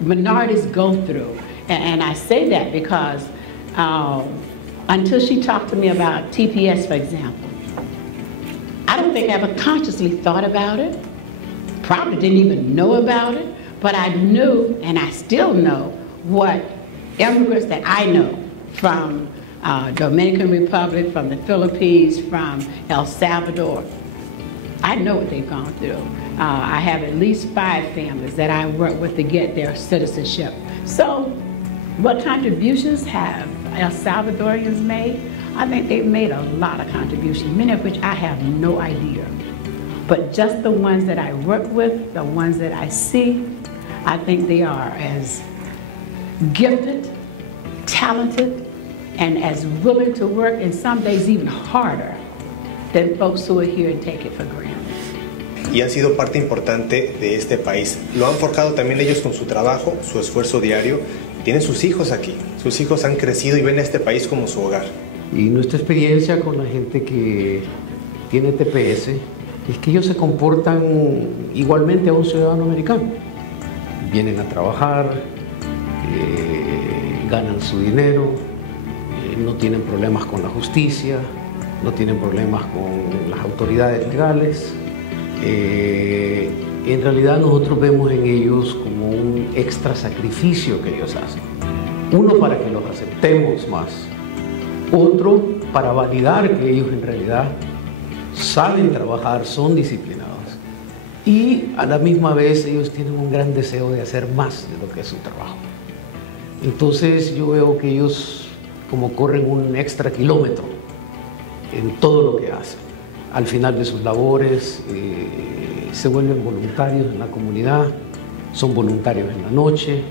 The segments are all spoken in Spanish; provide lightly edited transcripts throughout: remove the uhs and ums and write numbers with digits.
minorities go through. And I say that because until she talked to me about TPS, for example, I don't think I ever consciously thought about it, probably didn't even know about it, but I knew, and I still know, what immigrants that I know from Dominican Republic, from the Philippines, from El Salvador, I know what they've gone through. I have at least 5 families that I work with to get their citizenship. So what contributions have El Salvadorians made? I think they've made a lot of contributions, many of which I have no idea. But just the ones that I work with, the ones that I see, I think they are as gifted, talented, and as willing to work, and some days even harder, than folks who are here and take it for granted. Y han sido parte importante de este país. Lo han forjado también ellos con su trabajo, su esfuerzo diario. Tienen sus hijos aquí. Sus hijos han crecido y ven a este país como su hogar. Y nuestra experiencia con la gente que tiene TPS es que ellos se comportan igualmente a un ciudadano americano. Vienen a trabajar, ganan su dinero, no tienen problemas con la justicia, no tienen problemas con las autoridades legales. En realidad nosotros vemos en ellos como un extra sacrificio que ellos hacen. Uno, para que los aceptemos más. Otro, para validar que ellos en realidad saben trabajar, son disciplinados. Y a la misma vez ellos tienen un gran deseo de hacer más de lo que es su trabajo. Entonces yo veo que ellos como corren un extra kilómetro en todo lo que hacen. Al final de sus labores se vuelven voluntarios en la comunidad, son voluntarios en la noche.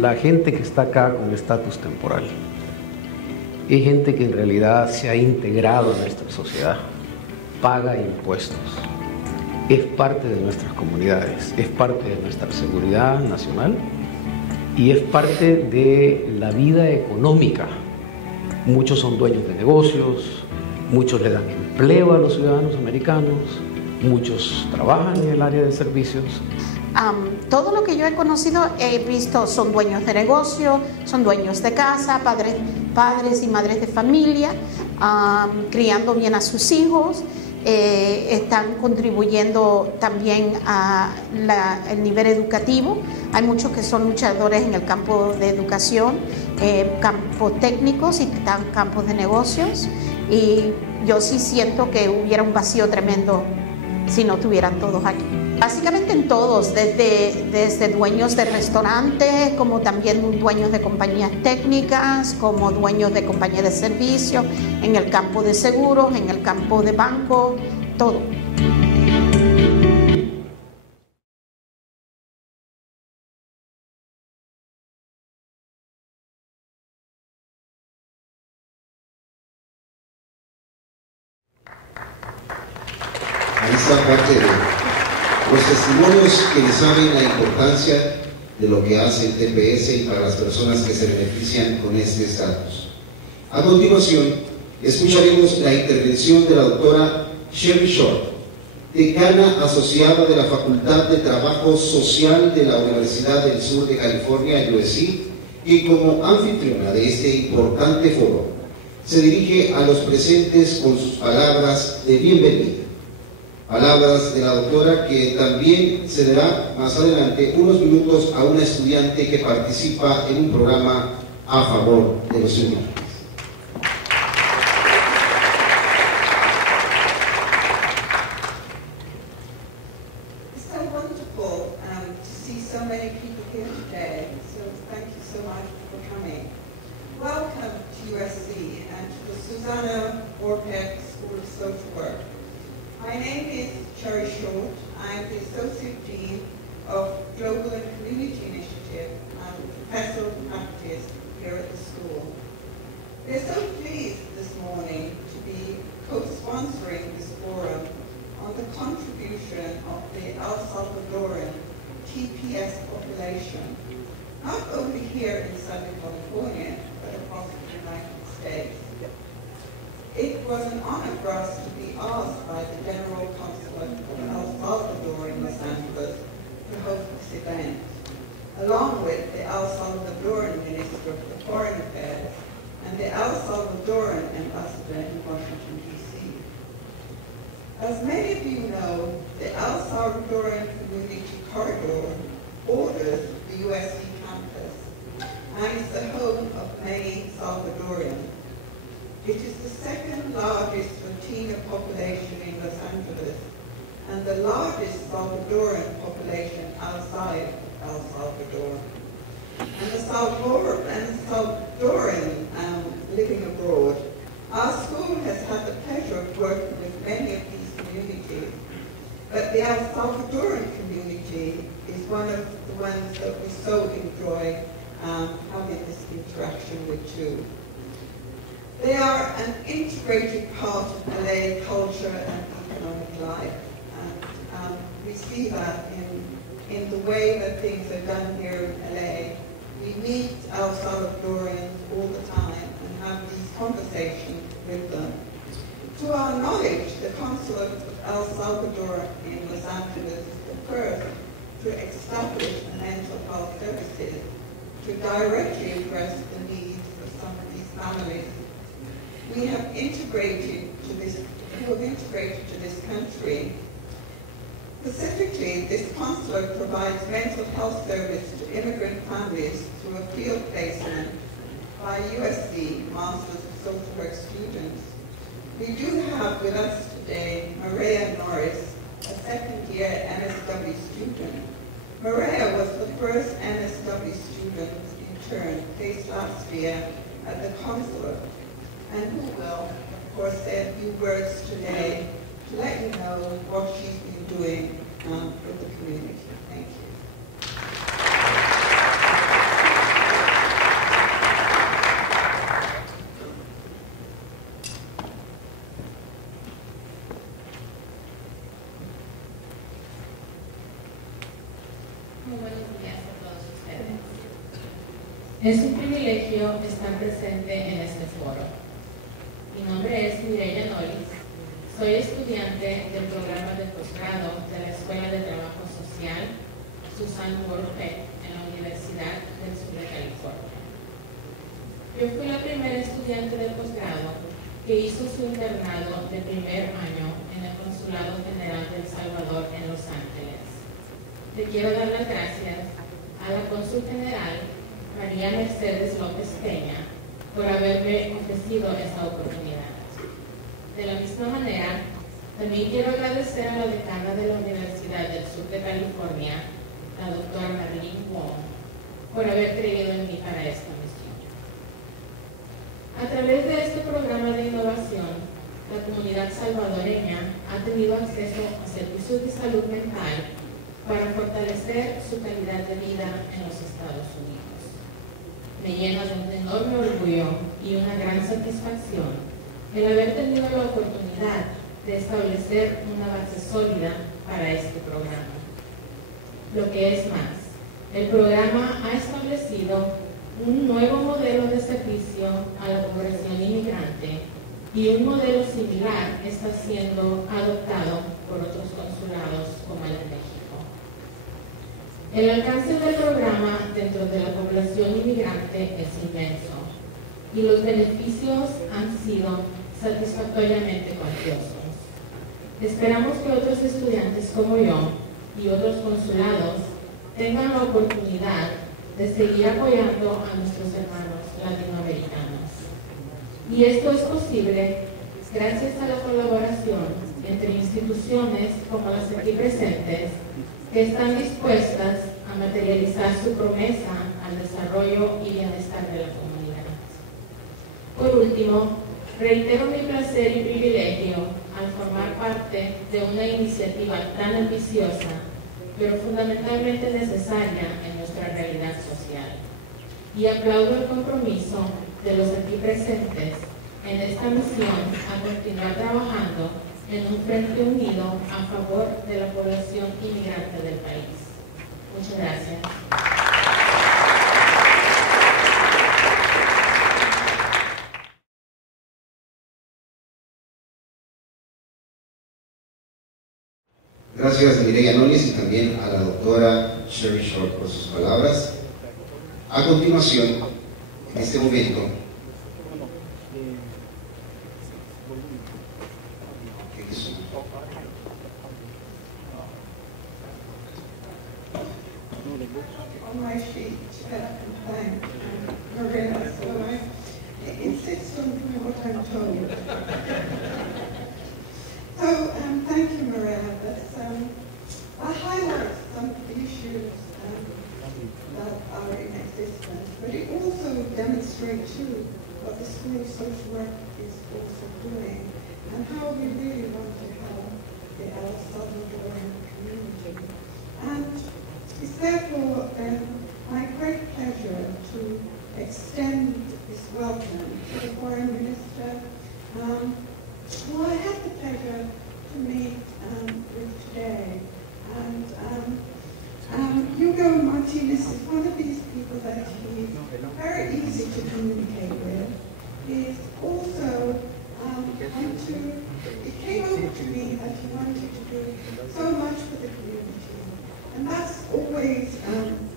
La gente que está acá con estatus temporal es gente que en realidad se ha integrado a nuestra sociedad, paga impuestos, es parte de nuestras comunidades, es parte de nuestra seguridad nacional y es parte de la vida económica. Muchos son dueños de negocios, muchos le dan empleo a los ciudadanos americanos, muchos trabajan en el área de servicios. Todo lo que yo he conocido, he visto, son dueños de negocio, son dueños de casa, padres y madres de familia, criando bien a sus hijos, están contribuyendo también al nivel educativo. Hay muchos que son luchadores en el campo de educación, campos técnicos y campos de negocios, y yo sí siento que hubiera un vacío tremendo si no estuvieran todos aquí. Básicamente en todos, desde dueños de restaurantes, como también dueños de compañías técnicas, como dueños de compañías de servicios, en el campo de seguros, en el campo de banco, todo. Ahí está parte de los testimonios que saben la importancia de lo que hace el TPS y para las personas que se benefician con este estatus. A continuación, escucharemos la intervención de la doctora Sherry Short, decana asociada de la Facultad de Trabajo Social de la Universidad del Sur de California, USC, y como anfitriona de este importante foro, se dirige a los presentes con sus palabras de bienvenida. Palabras de la doctora que también cederá más adelante unos minutos a una estudiante que participa en un programa a favor de los inmigrantes. My name is Cherry Short. I'm the Associate Dean of Global and Community Initiative and Professor of Practice here at the school. We're so pleased this morning to be co-sponsoring this forum on the contribution of the El Salvadoran TPS population, not only here in Southern California, but across the United States. It was an honor for us to be asked by the General Consulate of El Salvador in Los Angeles to host this event. along with the El Salvadoran Minister for Foreign Affairs and the El Salvadoran Ambassador in Washington, D.C. As many of you know, the El Salvadoran Community Corridor borders the USC campus and is the home of many Salvadorians. It is the second largest Latino population in Los Angeles and the largest Salvadoran population outside of El Salvador. And the Salvadoran living abroad, our school has had the pleasure of working with many of these communities, but the El Salvadoran community is one of the ones that we so enjoy having this interaction with too. They are an integrated part of Malay culture and economic life, and we see that in the way that things are done here in LA. We meet El Salvadorians all the time and have these conversations with them. To our knowledge, the Consulate of El Salvador in Los Angeles is the first to establish mental health services to directly address the needs of some of these families. We have integrated to this country. Specifically, this consulate provides mental health service to immigrant families through a field placement by USC Masters of Social Work students. We do have with us today Maria Norris, a second-year MSW student. Maria was the first MSW student intern placed last year at the consulate, and who will, of course, say a few words today to let you know what she's been doing with the community. Thank you. Muy buenos días a todos ustedes. Es un privilegio estar presente en este foro. Mi nombre es Mireya Noris. Soy estudiante del programa de posgrado de la Escuela de Trabajo Social Susan Ward Peck en la Universidad del Sur de California. Yo fui la primera estudiante de posgrado que hizo su internado de primer año en el Consulado General de El Salvador en Los Ángeles. Le quiero dar las gracias a la Cónsul General María Mercedes López Peña por haberme ofrecido esta oportunidad. De la misma manera, también quiero agradecer a la decana de la Universidad del Sur de California, la doctora Marilyn Wong, por haber creído en mí para esta misión. A través de este programa de innovación, la comunidad salvadoreña ha tenido acceso a servicios de salud mental para fortalecer su calidad de vida en los Estados Unidos. Me llena de un enorme orgullo y una gran satisfacción el haber tenido la oportunidad de establecer una base sólida para este programa. Lo que es más, el programa ha establecido un nuevo modelo de servicio a la población inmigrante y un modelo similar está siendo adoptado por otros consulados como el de México. El alcance del programa dentro de la población inmigrante es inmenso y los beneficios han sido satisfactoriamente cuantiosos. Esperamos que otros estudiantes como yo y otros consulados tengan la oportunidad de seguir apoyando a nuestros hermanos latinoamericanos. Y esto es posible gracias a la colaboración entre instituciones como las aquí presentes, que están dispuestas a materializar su promesa al desarrollo y bienestar de la comunidad. Por último, reitero mi placer y privilegio al formar parte de una iniciativa tan ambiciosa, pero fundamentalmente necesaria en nuestra realidad social. Y aplaudo el compromiso de los aquí presentes en esta misión a continuar trabajando en un frente unido a favor de la población inmigrante del país. Muchas gracias. Gracias, Mireya Noris, y también a la doctora Sherry Short por sus palabras. A continuación, en este momento, on my sheet complaint, Maria, so I insist on doing what I'm told. So, thank you, Maria. I highlight some of the issues that are in existence, but it also demonstrates too what the school of social work is also doing and how we really want to help the El Salvadoran community. And it's therefore my great pleasure to extend this welcome to the Foreign Minister, who I had the pleasure to meet with today. And Hugo Martinez is one of these people that he's very easy to communicate with. He's also it came over to me that he wanted to do so much for the community. And that's always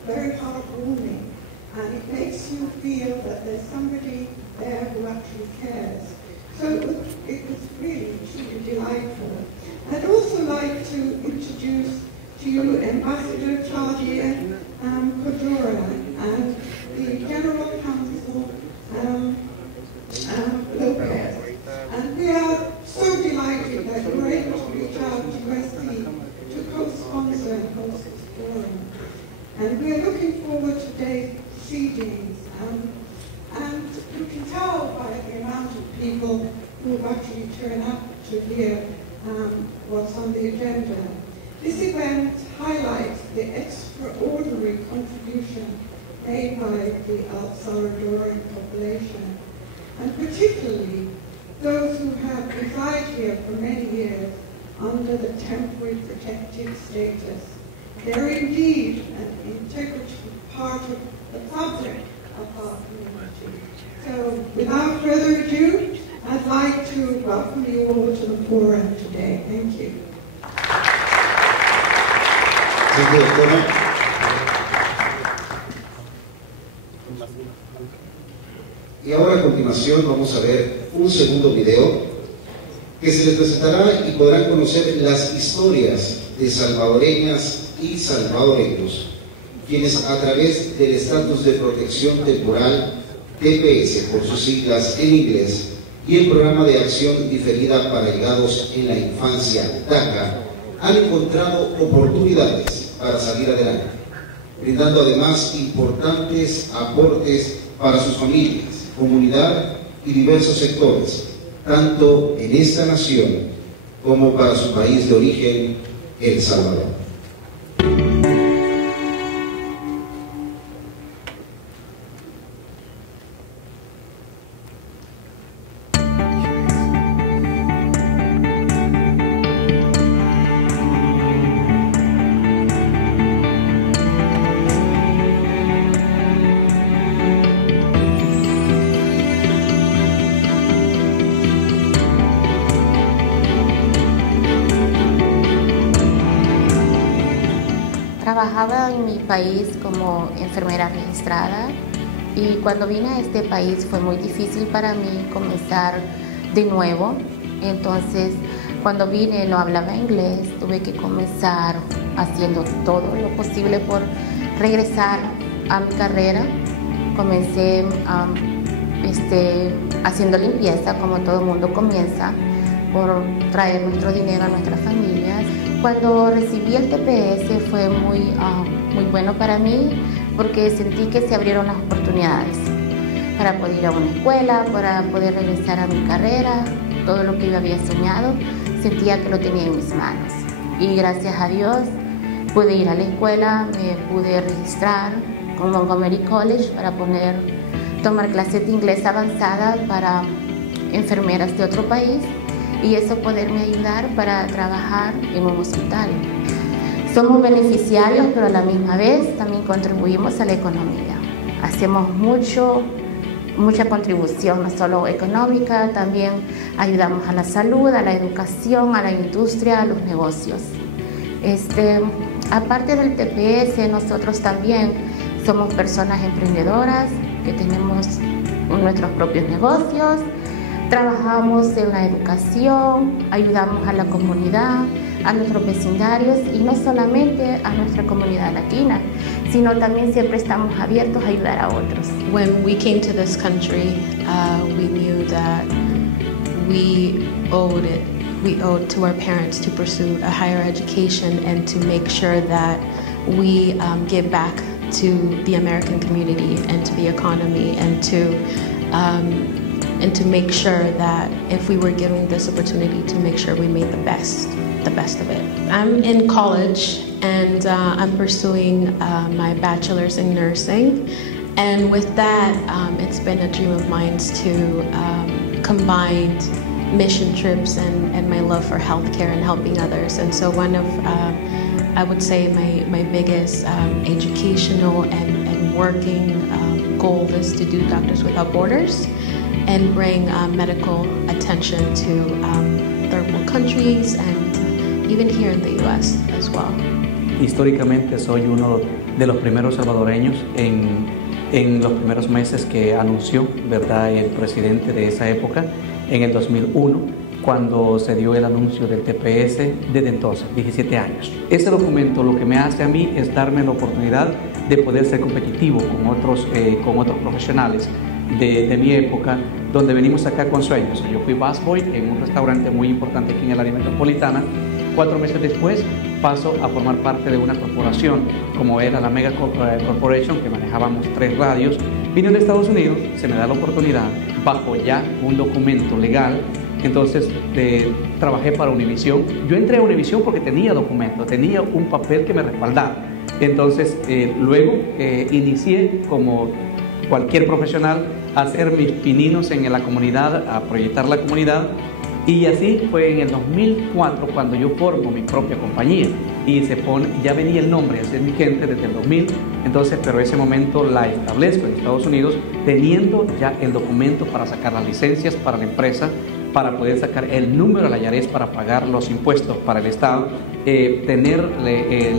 very heartwarming. And it makes you feel that there's somebody there who actually cares. So it was really, truly delightful. I'd also like to introduce to you Ambassador Claudia Cordora and the General Counsel Lopez. And we are so delighted that we were able to reach out to USC to co-sponsor and host this forum. And we are looking forward to today's proceedings. And you can tell by the amount of people who have actually turned up to hear what's on the agenda. This event highlights the extraordinary contribution made by the El Salvadoran population, and particularly those who have resided here for many years under the temporary protected status. They're indeed an integral part of the fabric of our community. So without further ado, I'd like to welcome you all to the forum today. Thank you. Thank you, doctora. Y ahora a continuación vamos a ver un segundo video que se les presentará y podrán conocer las historias de salvadoreñas y salvadoreños, quienes a través del estatus de protección temporal, TPS por sus siglas en inglés, y el programa de acción diferida para allegados en la infancia, DACA, han encontrado oportunidades para salir adelante, brindando además importantes aportes para sus familias, comunidad y diversos sectores, tanto en esta nación como para su país de origen, El Salvador. Trabajaba en mi país como enfermera registrada y cuando vine a este país fue muy difícil para mí comenzar de nuevo. Entonces, cuando vine no hablaba inglés, tuve que comenzar haciendo todo lo posible por regresar a mi carrera. Comencé haciendo limpieza, como todo el mundo comienza, por traer nuestro dinero a nuestras familias. Cuando recibí el TPS fue muy bueno para mí porque sentí que se abrieron las oportunidades para poder ir a una escuela, para poder regresar a mi carrera. Todo lo que yo había soñado sentía que lo tenía en mis manos. Y gracias a Dios pude ir a la escuela, me pude registrar con Montgomery College para poder tomar clases de inglés avanzada para enfermeras de otro país y eso poderme ayudar para trabajar en un hospital. Somos beneficiarios, pero a la misma vez también contribuimos a la economía. Hacemos mucha contribución, no solo económica, también ayudamos a la salud, a la educación, a la industria, a los negocios. Aparte del TPS, nosotros también Somos personas emprendedoras que tenemos nuestros propios negocios, trabajamos en la educación, ayudamos a la comunidad, a nuestros vecindarios y no solamente a nuestra comunidad latina, sino también siempre estamos abiertos a ayudar a otros. When we came to this country, we knew that we owed to our parents to pursue a higher education and to make sure that we give back to the American community and to the economy and to make sure that if we were given this opportunity to make sure we made the best of it. I'm in college and I'm pursuing my bachelor's in nursing, and with that it's been a dream of mine to combine mission trips and my love for healthcare and helping others. And so one of I would say my biggest educational and working goal is to do Doctors Without Borders and bring medical attention to third world countries and even here in the U.S. as well. Históricamente soy uno de los primeros salvadoreños en los primeros meses que anunció, ¿verdad?, el presidente de esa época, en el 2001, cuando se dio el anuncio del TPS, desde entonces, 17 años. Ese documento lo que me hace a mí es darme la oportunidad de poder ser competitivo con otros profesionales de mi época, donde venimos acá con sueños. Yo fui busboy en un restaurante muy importante aquí en el área metropolitana. 4 meses después paso a formar parte de una corporación, como era la Mega Corporation, que manejábamos 3 radios. Vine a Estados Unidos, se me da la oportunidad, bajo ya un documento legal. Entonces trabajé para Univision. Yo entré a Univision porque tenía documento, tenía un papel que me respaldaba. Entonces luego inicié como cualquier profesional a hacer mis pininos en la comunidad, a proyectar la comunidad. Y así fue en el 2004 cuando yo formo mi propia compañía y ya venía el nombre, ese es mi gente desde el 2000. Entonces, pero ese momento la establezco en Estados Unidos teniendo ya el documento para sacar las licencias para la empresa, para poder sacar el número de la IARES para pagar los impuestos para el Estado, tener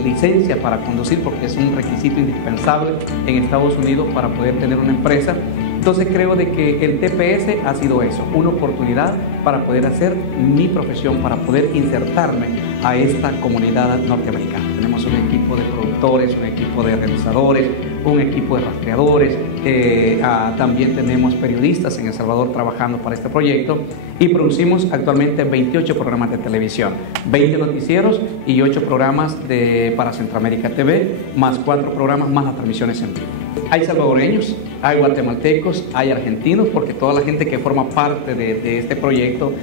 licencia para conducir porque es un requisito indispensable en Estados Unidos para poder tener una empresa. Entonces creo de que el TPS ha sido eso, una oportunidad para poder hacer mi profesión, para poder insertarme a esta comunidad norteamericana. Tenemos un equipo de productores, un equipo de realizadores, un equipo de rastreadores, también tenemos periodistas en El Salvador trabajando para este proyecto y producimos actualmente 28 programas de televisión, 20 noticieros y 8 programas para Centroamérica TV, más 4 programas más las transmisiones en vivo. Hay salvadoreños, hay guatemaltecos, hay argentinos, porque toda la gente que forma parte de este proyecto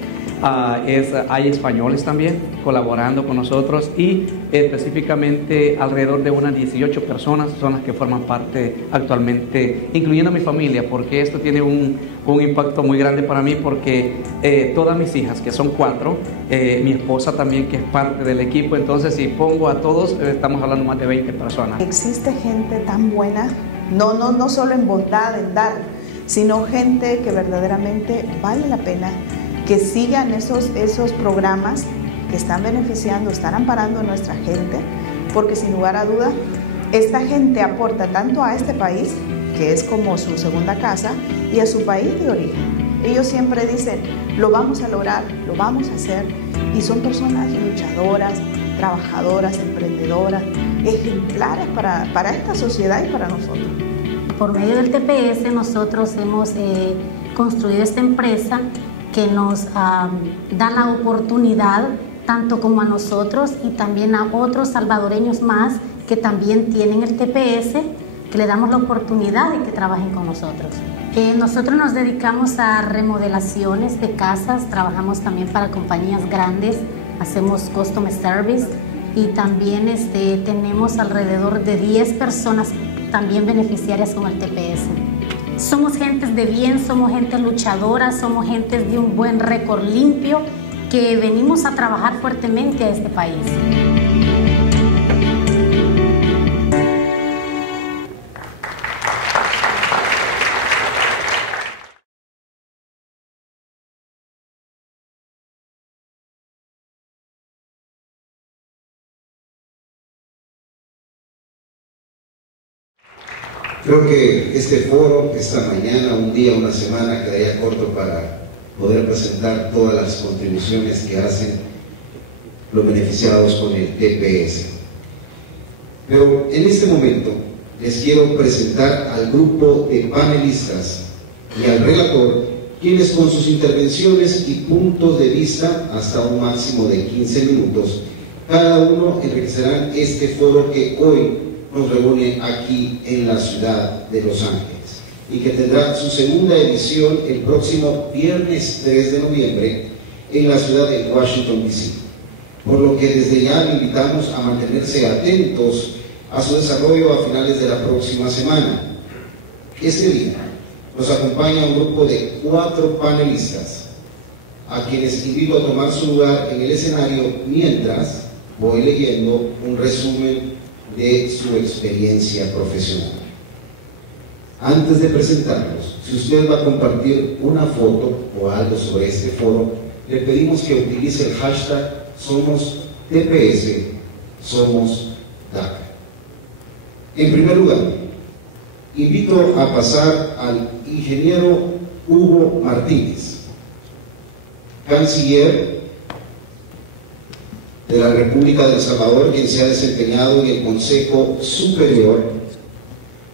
hay españoles también colaborando con nosotros y específicamente alrededor de unas 18 personas son las que forman parte actualmente, incluyendo a mi familia, porque esto tiene un impacto muy grande para mí porque todas mis hijas, que son 4, mi esposa también que es parte del equipo, entonces si pongo a todos estamos hablando más de 20 personas. Existe gente tan buena, no solo en bondad, en dar, sino gente que verdaderamente vale la pena que sigan esos programas que están beneficiando, están amparando a nuestra gente, porque sin lugar a duda, esta gente aporta tanto a este país, que es como su segunda casa, y a su país de origen. Ellos siempre dicen, lo vamos a lograr, lo vamos a hacer, y son personas luchadoras, trabajadoras, emprendedoras, ejemplares para esta sociedad y para nosotros. Por medio del TPS nosotros hemos construido esta empresa que nos da la oportunidad tanto como a nosotros y también a otros salvadoreños más que también tienen el TPS, que le damos la oportunidad de que trabajen con nosotros. Nosotros nos dedicamos a remodelaciones de casas, trabajamos también para compañías grandes, hacemos customer service y también tenemos alrededor de 10 personas también beneficiarias con el TPS. Somos gentes de bien, somos gente luchadora, somos gentes de un buen récord limpio que venimos a trabajar fuertemente a este país. Creo que este foro, esta mañana, un día, una semana, quedaría corto para poder presentar todas las contribuciones que hacen los beneficiados con el TPS. Pero en este momento les quiero presentar al grupo de panelistas y al relator, quienes con sus intervenciones y puntos de vista, hasta un máximo de 15 minutos, cada uno enriquecerán este foro que hoy nos reúne aquí en la ciudad de Los Ángeles y que tendrá su segunda edición el próximo viernes 3 de noviembre en la ciudad de Washington, D.C. Por lo que desde ya le invitamos a mantenerse atentos a su desarrollo a finales de la próxima semana. Este día nos acompaña un grupo de 4 panelistas, a quienes invito a tomar su lugar en el escenario mientras voy leyendo un resumen de su experiencia profesional. Antes de presentarlos, si usted va a compartir una foto o algo sobre este foro, le pedimos que utilice el hashtag #SomosTPS, Somos DACA. En primer lugar, invito a pasar al ingeniero Hugo Martínez, canciller de la República de El Salvador, quien se ha desempeñado en el Consejo Superior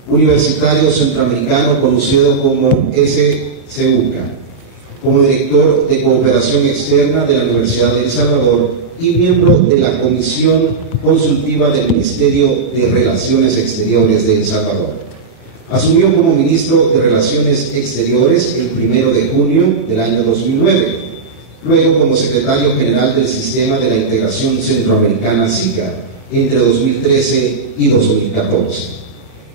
Universitario Centroamericano, conocido como SCUCA, como director de Cooperación Externa de la Universidad de El Salvador y miembro de la Comisión Consultiva del Ministerio de Relaciones Exteriores de El Salvador. Asumió como ministro de Relaciones Exteriores el 1 de junio del año 2009, luego como secretario general del Sistema de la Integración Centroamericana SICA entre 2013 y 2014.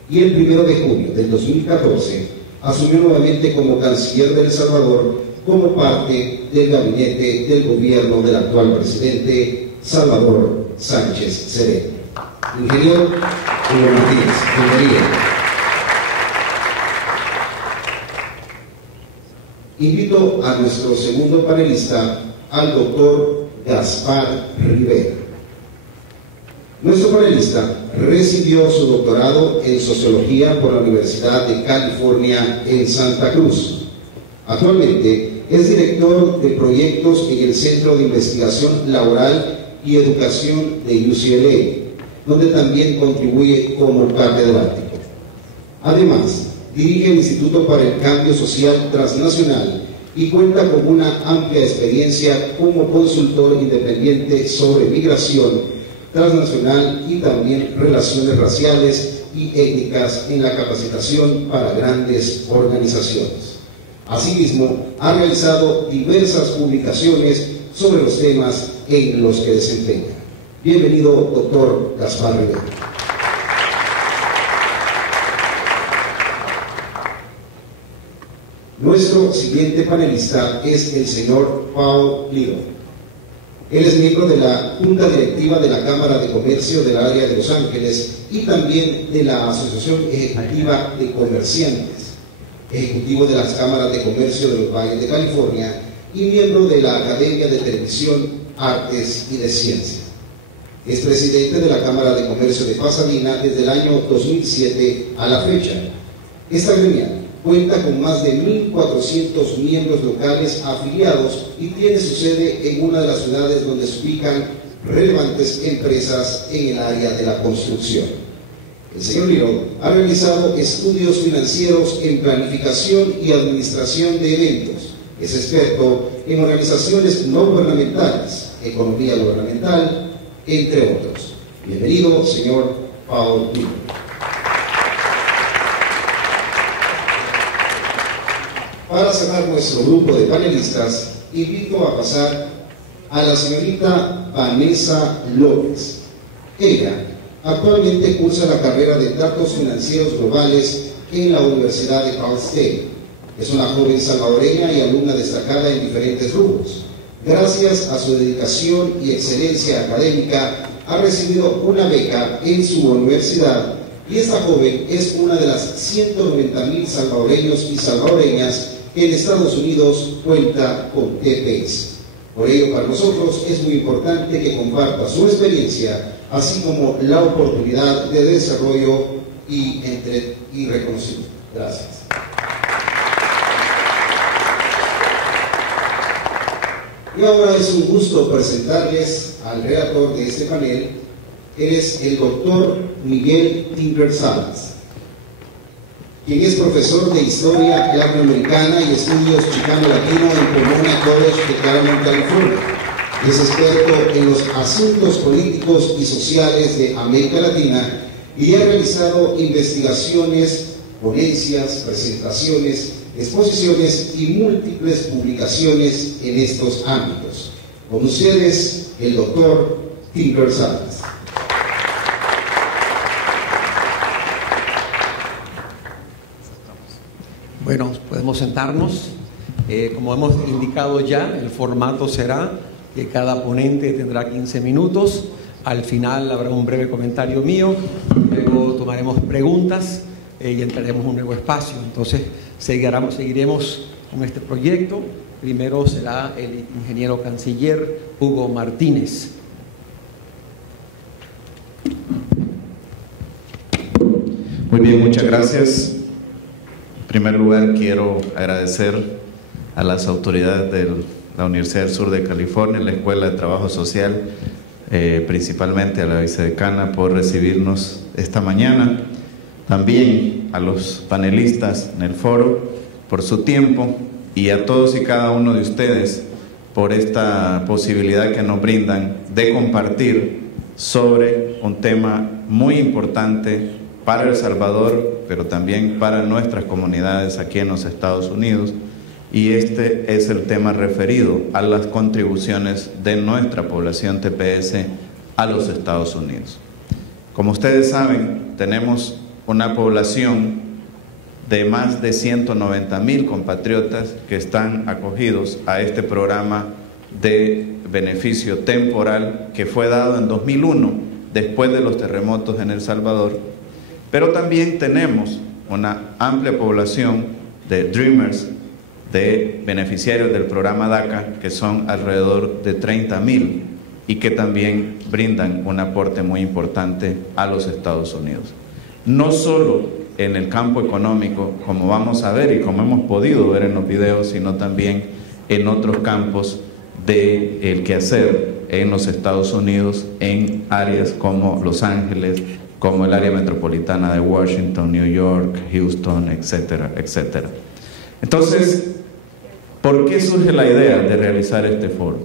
Y el 1 de junio del 2014 asumió nuevamente como canciller de El Salvador como parte del gabinete del gobierno del actual presidente Salvador Sánchez Serén. Ingeniero Hugo Martínez, bienvenido. Invito a nuestro segundo panelista, al doctor Gaspar Rivera. Nuestro panelista recibió su doctorado en Sociología por la Universidad de California en Santa Cruz. Actualmente es director de proyectos en el Centro de Investigación Laboral y Educación de UCLA, donde también contribuye como catedrático. Además, dirige el Instituto para el Cambio Social Transnacional y cuenta con una amplia experiencia como consultor independiente sobre migración transnacional y también relaciones raciales y étnicas en la capacitación para grandes organizaciones. Asimismo, ha realizado diversas publicaciones sobre los temas en los que desempeña. Bienvenido, doctor Gaspar Rivera. Nuestro siguiente panelista es el señor Paul Little. Él es miembro de la Junta Directiva de la Cámara de Comercio del área de Los Ángeles y también de la Asociación Ejecutiva de Comerciantes, ejecutivo de las Cámaras de Comercio de los Valles de California y miembro de la Academia de Televisión, Artes y de Ciencia. Es presidente de la Cámara de Comercio de Pasadena desde el año 2007 a la fecha. Esta gremial cuenta con más de 1.400 miembros locales afiliados y tiene su sede en una de las ciudades donde se ubican relevantes empresas en el área de la construcción. El señor Little ha realizado estudios financieros en planificación y administración de eventos. Es experto en organizaciones no gubernamentales, economía gubernamental, entre otros. Bienvenido, señor Paul Little. Para cerrar nuestro grupo de panelistas, invito a pasar a la señorita Vanessa López. Ella actualmente cursa la carrera de Datos Financieros Globales en la Universidad de Cal State. Es una joven salvadoreña y alumna destacada en diferentes rubros. Gracias a su dedicación y excelencia académica, ha recibido una beca en su universidad y esta joven es una de las 190,000 salvadoreños y salvadoreñas que en Estados Unidos cuenta con TPS. Por ello, para nosotros es muy importante que comparta su experiencia, así como la oportunidad de desarrollo y reconocido. Gracias. Y ahora es un gusto presentarles al relator de este panel. Él es el doctor Miguel Tinker Salas, quien es profesor de Historia Latinoamericana y Estudios Chicano-Latino en Pomona College de Claremont, California. Es experto en los asuntos políticos y sociales de América Latina y ha realizado investigaciones, ponencias, presentaciones, exposiciones y múltiples publicaciones en estos ámbitos. Con ustedes, el doctor Tinker Salas. Bueno, podemos sentarnos. Como hemos indicado ya, el formato será que cada ponente tendrá 15 minutos. Al final habrá un breve comentario mío, luego tomaremos preguntas y entraremos en un nuevo espacio. Entonces seguiremos con este proyecto. Primero será el ingeniero canciller Hugo Martínez. Muy bien, muchas gracias. En primer lugar, quiero agradecer a las autoridades de la Universidad del Sur de California, la Escuela de Trabajo Social, principalmente a la vicedecana por recibirnos esta mañana. También a los panelistas en el foro por su tiempo y a todos y cada uno de ustedes por esta posibilidad que nos brindan de compartir sobre un tema muy importante para El Salvador, pero también para nuestras comunidades aquí en los Estados Unidos, y este es el tema referido a las contribuciones de nuestra población TPS a los Estados Unidos. Como ustedes saben, tenemos una población de más de 190,000 compatriotas que están acogidos a este programa de beneficio temporal que fue dado en 2001, después de los terremotos en El Salvador. Pero también tenemos una amplia población de Dreamers, de beneficiarios del programa DACA, que son alrededor de 30,000 y que también brindan un aporte muy importante a los Estados Unidos. No solo en el campo económico, como vamos a ver y como hemos podido ver en los videos, sino también en otros campos del quehacer en los Estados Unidos, en áreas como Los Ángeles, como el área metropolitana de Washington, New York, Houston, etcétera, etcétera. Entonces, ¿por qué surge la idea de realizar este foro?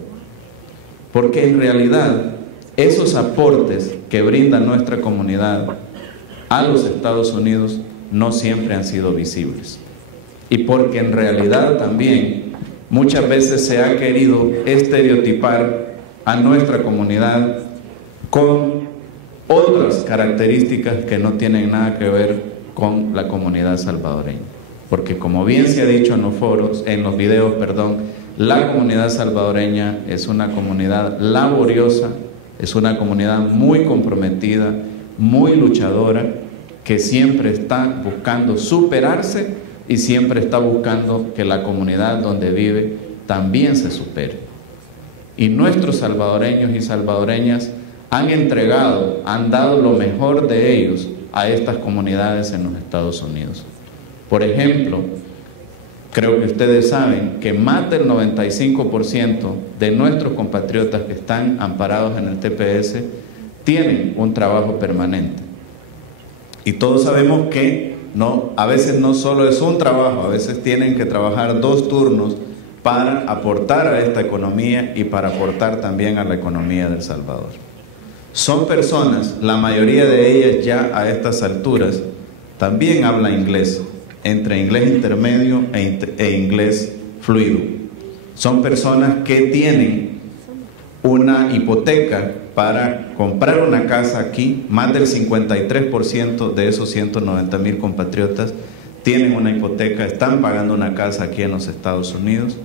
Porque en realidad esos aportes que brinda nuestra comunidad a los Estados Unidos no siempre han sido visibles. Y porque en realidad también muchas veces se ha querido estereotipar a nuestra comunidad con otras características que no tienen nada que ver con la comunidad salvadoreña. Porque como bien se ha dicho en los foros, en los videos, la comunidad salvadoreña es una comunidad laboriosa, es una comunidad muy comprometida, muy luchadora, que siempre está buscando superarse y siempre está buscando que la comunidad donde vive también se supere. Y nuestros salvadoreños y salvadoreñas han entregado, han dado lo mejor de ellos a estas comunidades en los Estados Unidos. Por ejemplo, creo que ustedes saben que más del 95% de nuestros compatriotas que están amparados en el TPS tienen un trabajo permanente. Y todos sabemos que a veces no solo es un trabajo, a veces tienen que trabajar 2 turnos para aportar a esta economía y para aportar también a la economía de El Salvador. Son personas, la mayoría de ellas ya a estas alturas, también habla inglés, entre inglés intermedio e inglés fluido. Son personas que tienen una hipoteca para comprar una casa aquí. Más del 53% de esos 190,000 compatriotas tienen una hipoteca, están pagando una casa aquí en los Estados Unidos.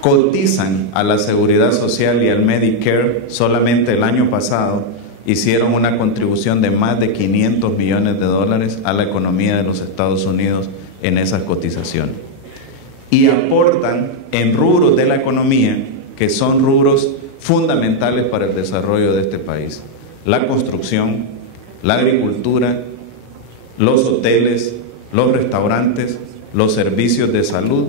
Cotizan a la Seguridad Social y al Medicare. Solamente el año pasado hicieron una contribución de más de $500 millones a la economía de los Estados Unidos en esas cotizaciones. Y aportan en rubros de la economía que son rubros fundamentales para el desarrollo de este país: la construcción, la agricultura, los hoteles, los restaurantes, los servicios de salud.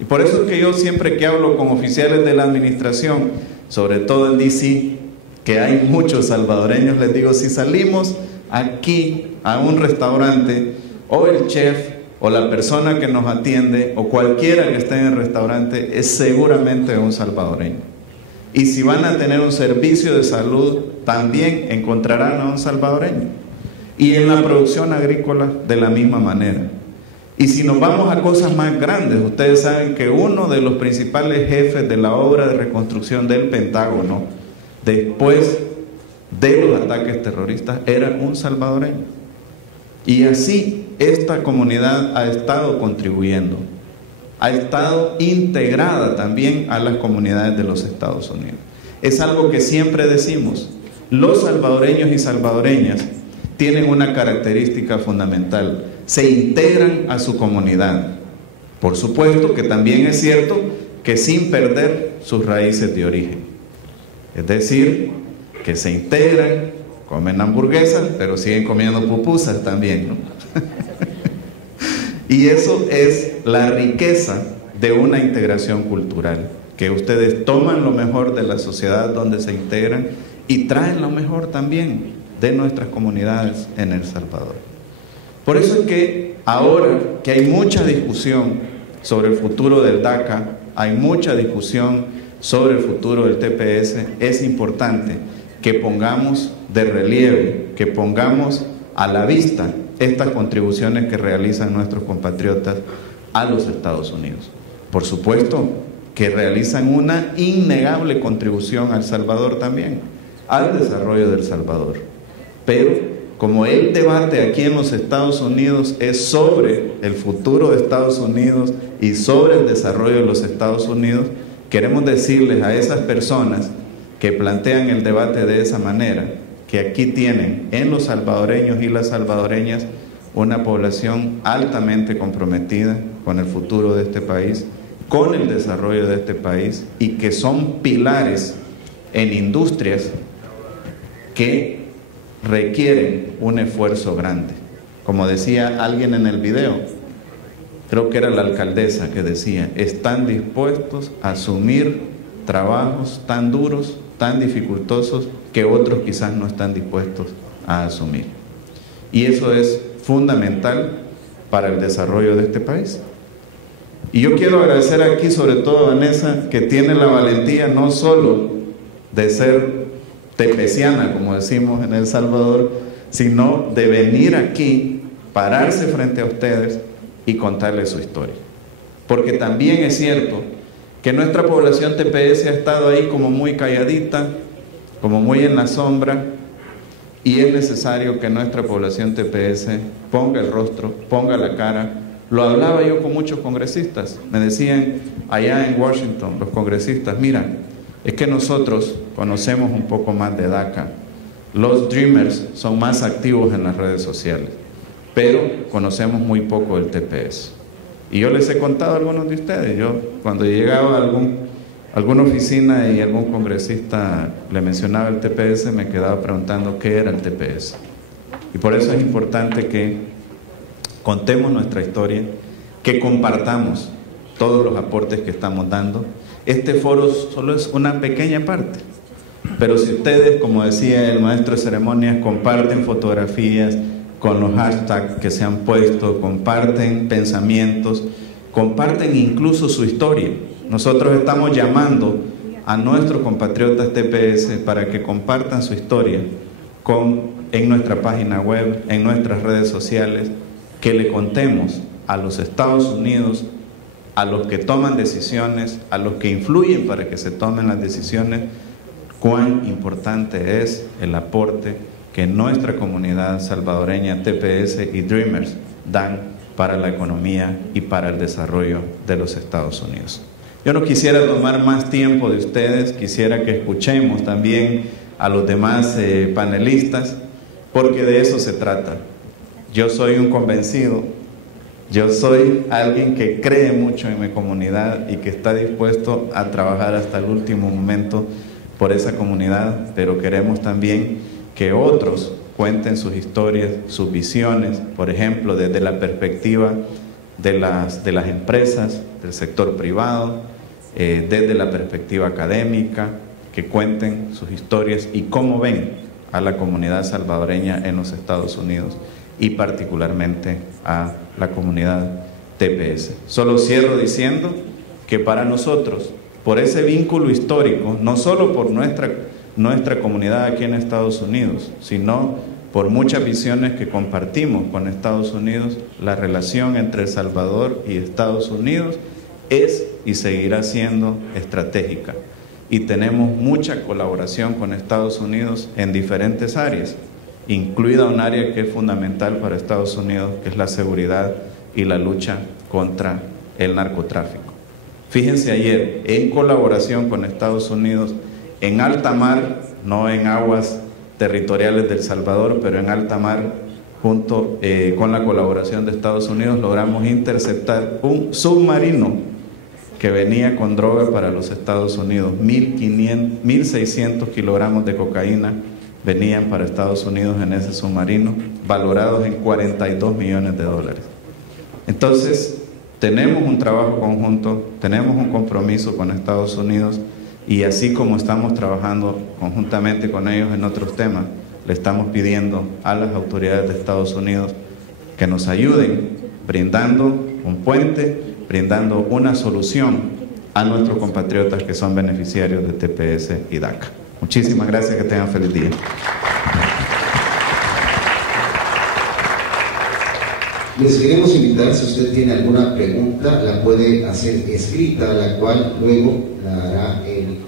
Y por eso es que yo siempre que hablo con oficiales de la administración, sobre todo en DC, que hay muchos salvadoreños, les digo, si salimos aquí a un restaurante, o el chef, o la persona que nos atiende, o cualquiera que esté en el restaurante, es seguramente un salvadoreño. Y si van a tener un servicio de salud, también encontrarán a un salvadoreño. Y en la producción agrícola, de la misma manera. Y si nos vamos a cosas más grandes, ustedes saben que uno de los principales jefes de la obra de reconstrucción del Pentágono, después de los ataques terroristas, era un salvadoreño. Y así esta comunidad ha estado contribuyendo, ha estado integrada también a las comunidades de los Estados Unidos. Es algo que siempre decimos, los salvadoreños y salvadoreñas tienen una característica fundamental: se integran a su comunidad. Por supuesto que también es cierto que sin perder sus raíces de origen. Es decir, que se integran, comen hamburguesas, pero siguen comiendo pupusas también, ¿no? Y eso es la riqueza de una integración cultural, que ustedes toman lo mejor de la sociedad donde se integran y traen lo mejor también de nuestras comunidades en El Salvador. Por eso es que ahora que hay mucha discusión sobre el futuro del DACA, hay mucha discusión sobre el futuro del TPS, es importante que pongamos de relieve, que pongamos a la vista estas contribuciones que realizan nuestros compatriotas a los Estados Unidos. Por supuesto que realizan una innegable contribución a El Salvador también, al desarrollo de El Salvador. Pero como el debate aquí en los Estados Unidos es sobre el futuro de Estados Unidos y sobre el desarrollo de los Estados Unidos, queremos decirles a esas personas que plantean el debate de esa manera, que aquí tienen en los salvadoreños y las salvadoreñas una población altamente comprometida con el futuro de este país, con el desarrollo de este país, y que son pilares en industrias que requieren un esfuerzo grande. Como decía alguien en el video, creo que era la alcaldesa que decía, están dispuestos a asumir trabajos tan duros, tan dificultosos, que otros quizás no están dispuestos a asumir. Y eso es fundamental para el desarrollo de este país. Y yo quiero agradecer aquí sobre todo a Vanessa, que tiene la valentía no solo de ser tepeciana, como decimos en El Salvador, sino de venir aquí, pararse frente a ustedes y contarles su historia. Porque también es cierto que nuestra población TPS ha estado ahí como muy calladita, como muy en la sombra, y es necesario que nuestra población TPS ponga el rostro, ponga la cara. Lo hablaba yo con muchos congresistas, me decían allá en Washington los congresistas, mira, es que nosotros conocemos un poco más de DACA, los Dreamers son más activos en las redes sociales, pero conocemos muy poco del TPS. Y yo les he contado a algunos de ustedes, yo cuando llegaba a alguna oficina y algún congresista le mencionaba el TPS, me quedaba preguntando qué era el TPS. Y por eso es importante que contemos nuestra historia, que compartamos todos los aportes que estamos dando. Este foro solo es una pequeña parte, pero si ustedes, como decía el maestro de ceremonias, comparten fotografías con los hashtags que se han puesto, comparten pensamientos, comparten incluso su historia. Nosotros estamos llamando a nuestros compatriotas TPS para que compartan su historia en nuestra página web, en nuestras redes sociales, que le contemos a los Estados Unidos, a los que toman decisiones, a los que influyen para que se tomen las decisiones, cuán importante es el aporte que nuestra comunidad salvadoreña TPS y Dreamers dan para la economía y para el desarrollo de los Estados Unidos. Yo no quisiera tomar más tiempo de ustedes, quisiera que escuchemos también a los demás panelistas, porque de eso se trata. Yo soy un convencido, yo soy alguien que cree mucho en mi comunidad y que está dispuesto a trabajar hasta el último momento por esa comunidad, pero queremos también que otros cuenten sus historias, sus visiones, por ejemplo, desde la perspectiva de las empresas, del sector privado, desde la perspectiva académica, que cuenten sus historias y cómo ven a la comunidad salvadoreña en los Estados Unidos y particularmente a la comunidad TPS. Solo cierro diciendo que para nosotros, por ese vínculo histórico, no solo por nuestra comunidad aquí en Estados Unidos, sino por muchas visiones que compartimos con Estados Unidos, la relación entre El Salvador y Estados Unidos es y seguirá siendo estratégica. Y tenemos mucha colaboración con Estados Unidos en diferentes áreas, incluida un área que es fundamental para Estados Unidos, que es la seguridad y la lucha contra el narcotráfico. Fíjense ayer, en colaboración con Estados Unidos, en alta mar, no en aguas territoriales de El Salvador, pero en alta mar, junto con la colaboración de Estados Unidos, logramos interceptar un submarino que venía con droga para los Estados Unidos. 1.600 kilogramos de cocaína venían para Estados Unidos en ese submarino, valorados en $42 millones. Entonces, tenemos un trabajo conjunto, tenemos un compromiso con Estados Unidos, y así como estamos trabajando conjuntamente con ellos en otros temas, le estamos pidiendo a las autoridades de Estados Unidos que nos ayuden brindando un puente, brindando una solución a nuestros compatriotas que son beneficiarios de TPS y DACA. Muchísimas gracias, que tengan feliz día. Les queremos invitar, si usted tiene alguna pregunta, la puede hacer escrita, la cual luego la hará el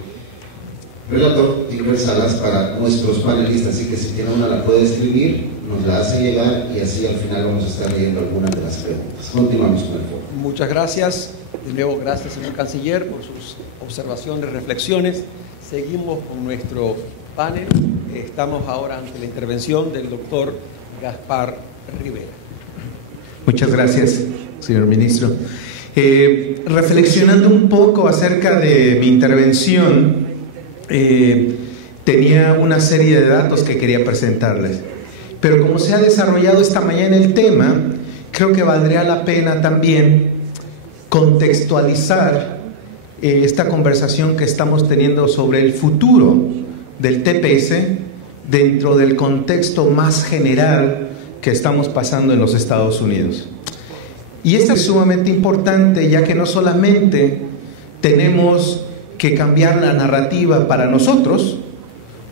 relator Tinker Salas para nuestros panelistas. Así que si tiene una, la puede escribir, nos la hace llegar y así al final vamos a estar leyendo algunas de las preguntas. Continuamos con el foro. Muchas gracias. De nuevo, gracias, señor canciller, por sus observaciones, reflexiones. Seguimos con nuestro panel. Estamos ahora ante la intervención del doctor Gaspar Rivera. Muchas gracias, señor ministro. Reflexionando un poco acerca de mi intervención, tenía una serie de datos que quería presentarles, pero como se ha desarrollado esta mañana el tema, creo que valdría la pena también contextualizar esta conversación que estamos teniendo sobre el futuro del TPS dentro del contexto más general que estamos pasando en los Estados Unidos. Y esto es sumamente importante, ya que no solamente tenemos que cambiar la narrativa para nosotros,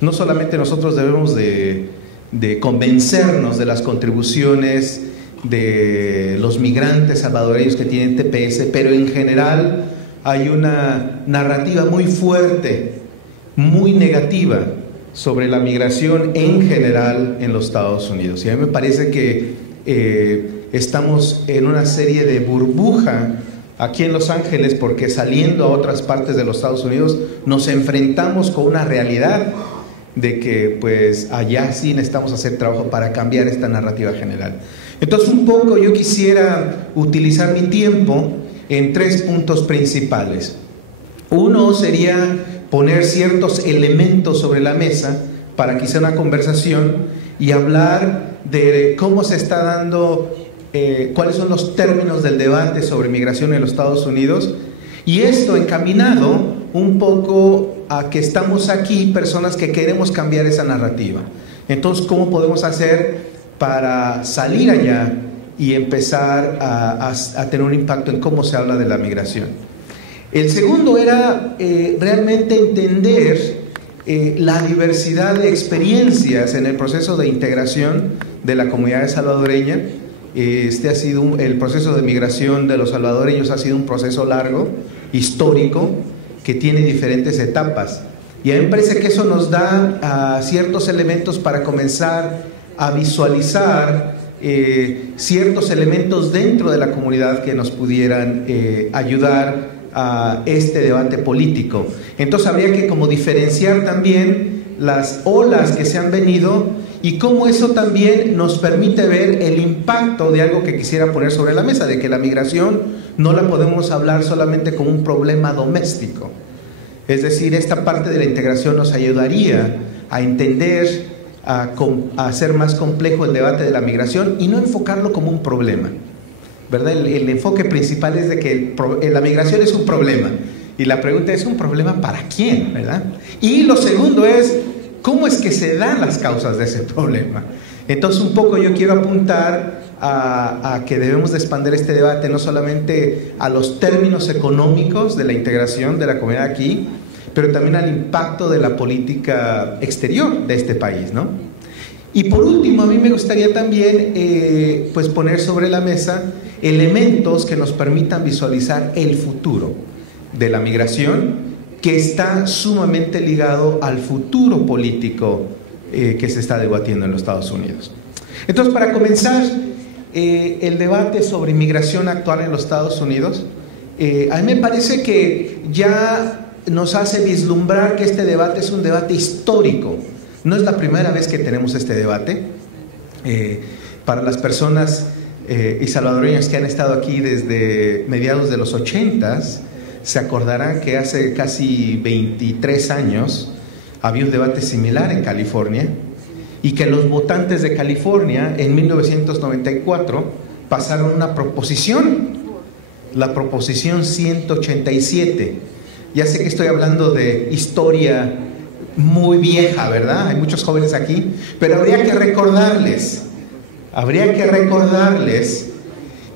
no solamente nosotros debemos de convencernos de las contribuciones de los migrantes salvadoreños que tienen TPS, pero en general hay una narrativa muy fuerte, muy negativa sobre la migración en general en los Estados Unidos. Y a mí me parece que estamos en una serie de burbuja aquí en Los Ángeles, porque saliendo a otras partes de los Estados Unidos nos enfrentamos con una realidad de que pues allá sí necesitamos hacer trabajo para cambiar esta narrativa general. Entonces un poco yo quisiera utilizar mi tiempo en 3 puntos principales. Uno sería poner ciertos elementos sobre la mesa para que sea una conversación y hablar de cómo se está dando, cuáles son los términos del debate sobre migración en los Estados Unidos, y esto encaminado un poco a que estamos aquí personas que queremos cambiar esa narrativa. Entonces, ¿cómo podemos hacer para salir allá y empezar a tener un impacto en cómo se habla de la migración? El segundo era realmente entender la diversidad de experiencias en el proceso de integración de la comunidad salvadoreña. El proceso de migración de los salvadoreños ha sido un proceso largo, histórico, que tiene diferentes etapas. Y a mí me parece que eso nos da ciertos elementos para comenzar a visualizar ciertos elementos dentro de la comunidad que nos pudieran ayudar a este debate político. Entonces habría que como diferenciar también las olas que se han venido y cómo eso también nos permite ver el impacto de algo que quisiera poner sobre la mesa, de que la migración no la podemos hablar solamente como un problema doméstico. Es decir, esta parte de la integración nos ayudaría a entender a hacer más complejo el debate de la migración y no enfocarlo como un problema, ¿verdad? El enfoque principal es de que la migración es un problema. Y la pregunta es, ¿un problema para quién, verdad? Y lo segundo es, ¿cómo es que se dan las causas de ese problema? Entonces, un poco yo quiero apuntar a que debemos de expandir este debate no solamente a los términos económicos de la integración de la comunidad aquí, pero también al impacto de la política exterior de este país, ¿no? Y por último, a mí me gustaría también pues poner sobre la mesa elementos que nos permitan visualizar el futuro de la migración, que está sumamente ligado al futuro político que se está debatiendo en los Estados Unidos. Entonces, para comenzar el debate sobre inmigración actual en los Estados Unidos, a mí me parece que ya nos hace vislumbrar que este debate es un debate histórico. No es la primera vez que tenemos este debate. Para las personas y salvadoreños que han estado aquí desde mediados de los 80s, se acordarán que hace casi 23 años había un debate similar en California y que los votantes de California en 1994 pasaron una proposición, la proposición 187. Ya sé que estoy hablando de historia muy vieja, ¿verdad? Hay muchos jóvenes aquí, pero habría que recordarles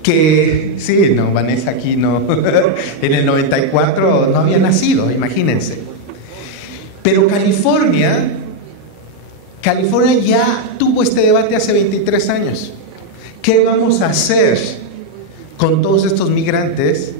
que, sí, no, Vanessa aquí no, en el 94 no había nacido, imagínense. Pero California ya tuvo este debate hace 23 años. ¿Qué vamos a hacer con todos estos migrantes,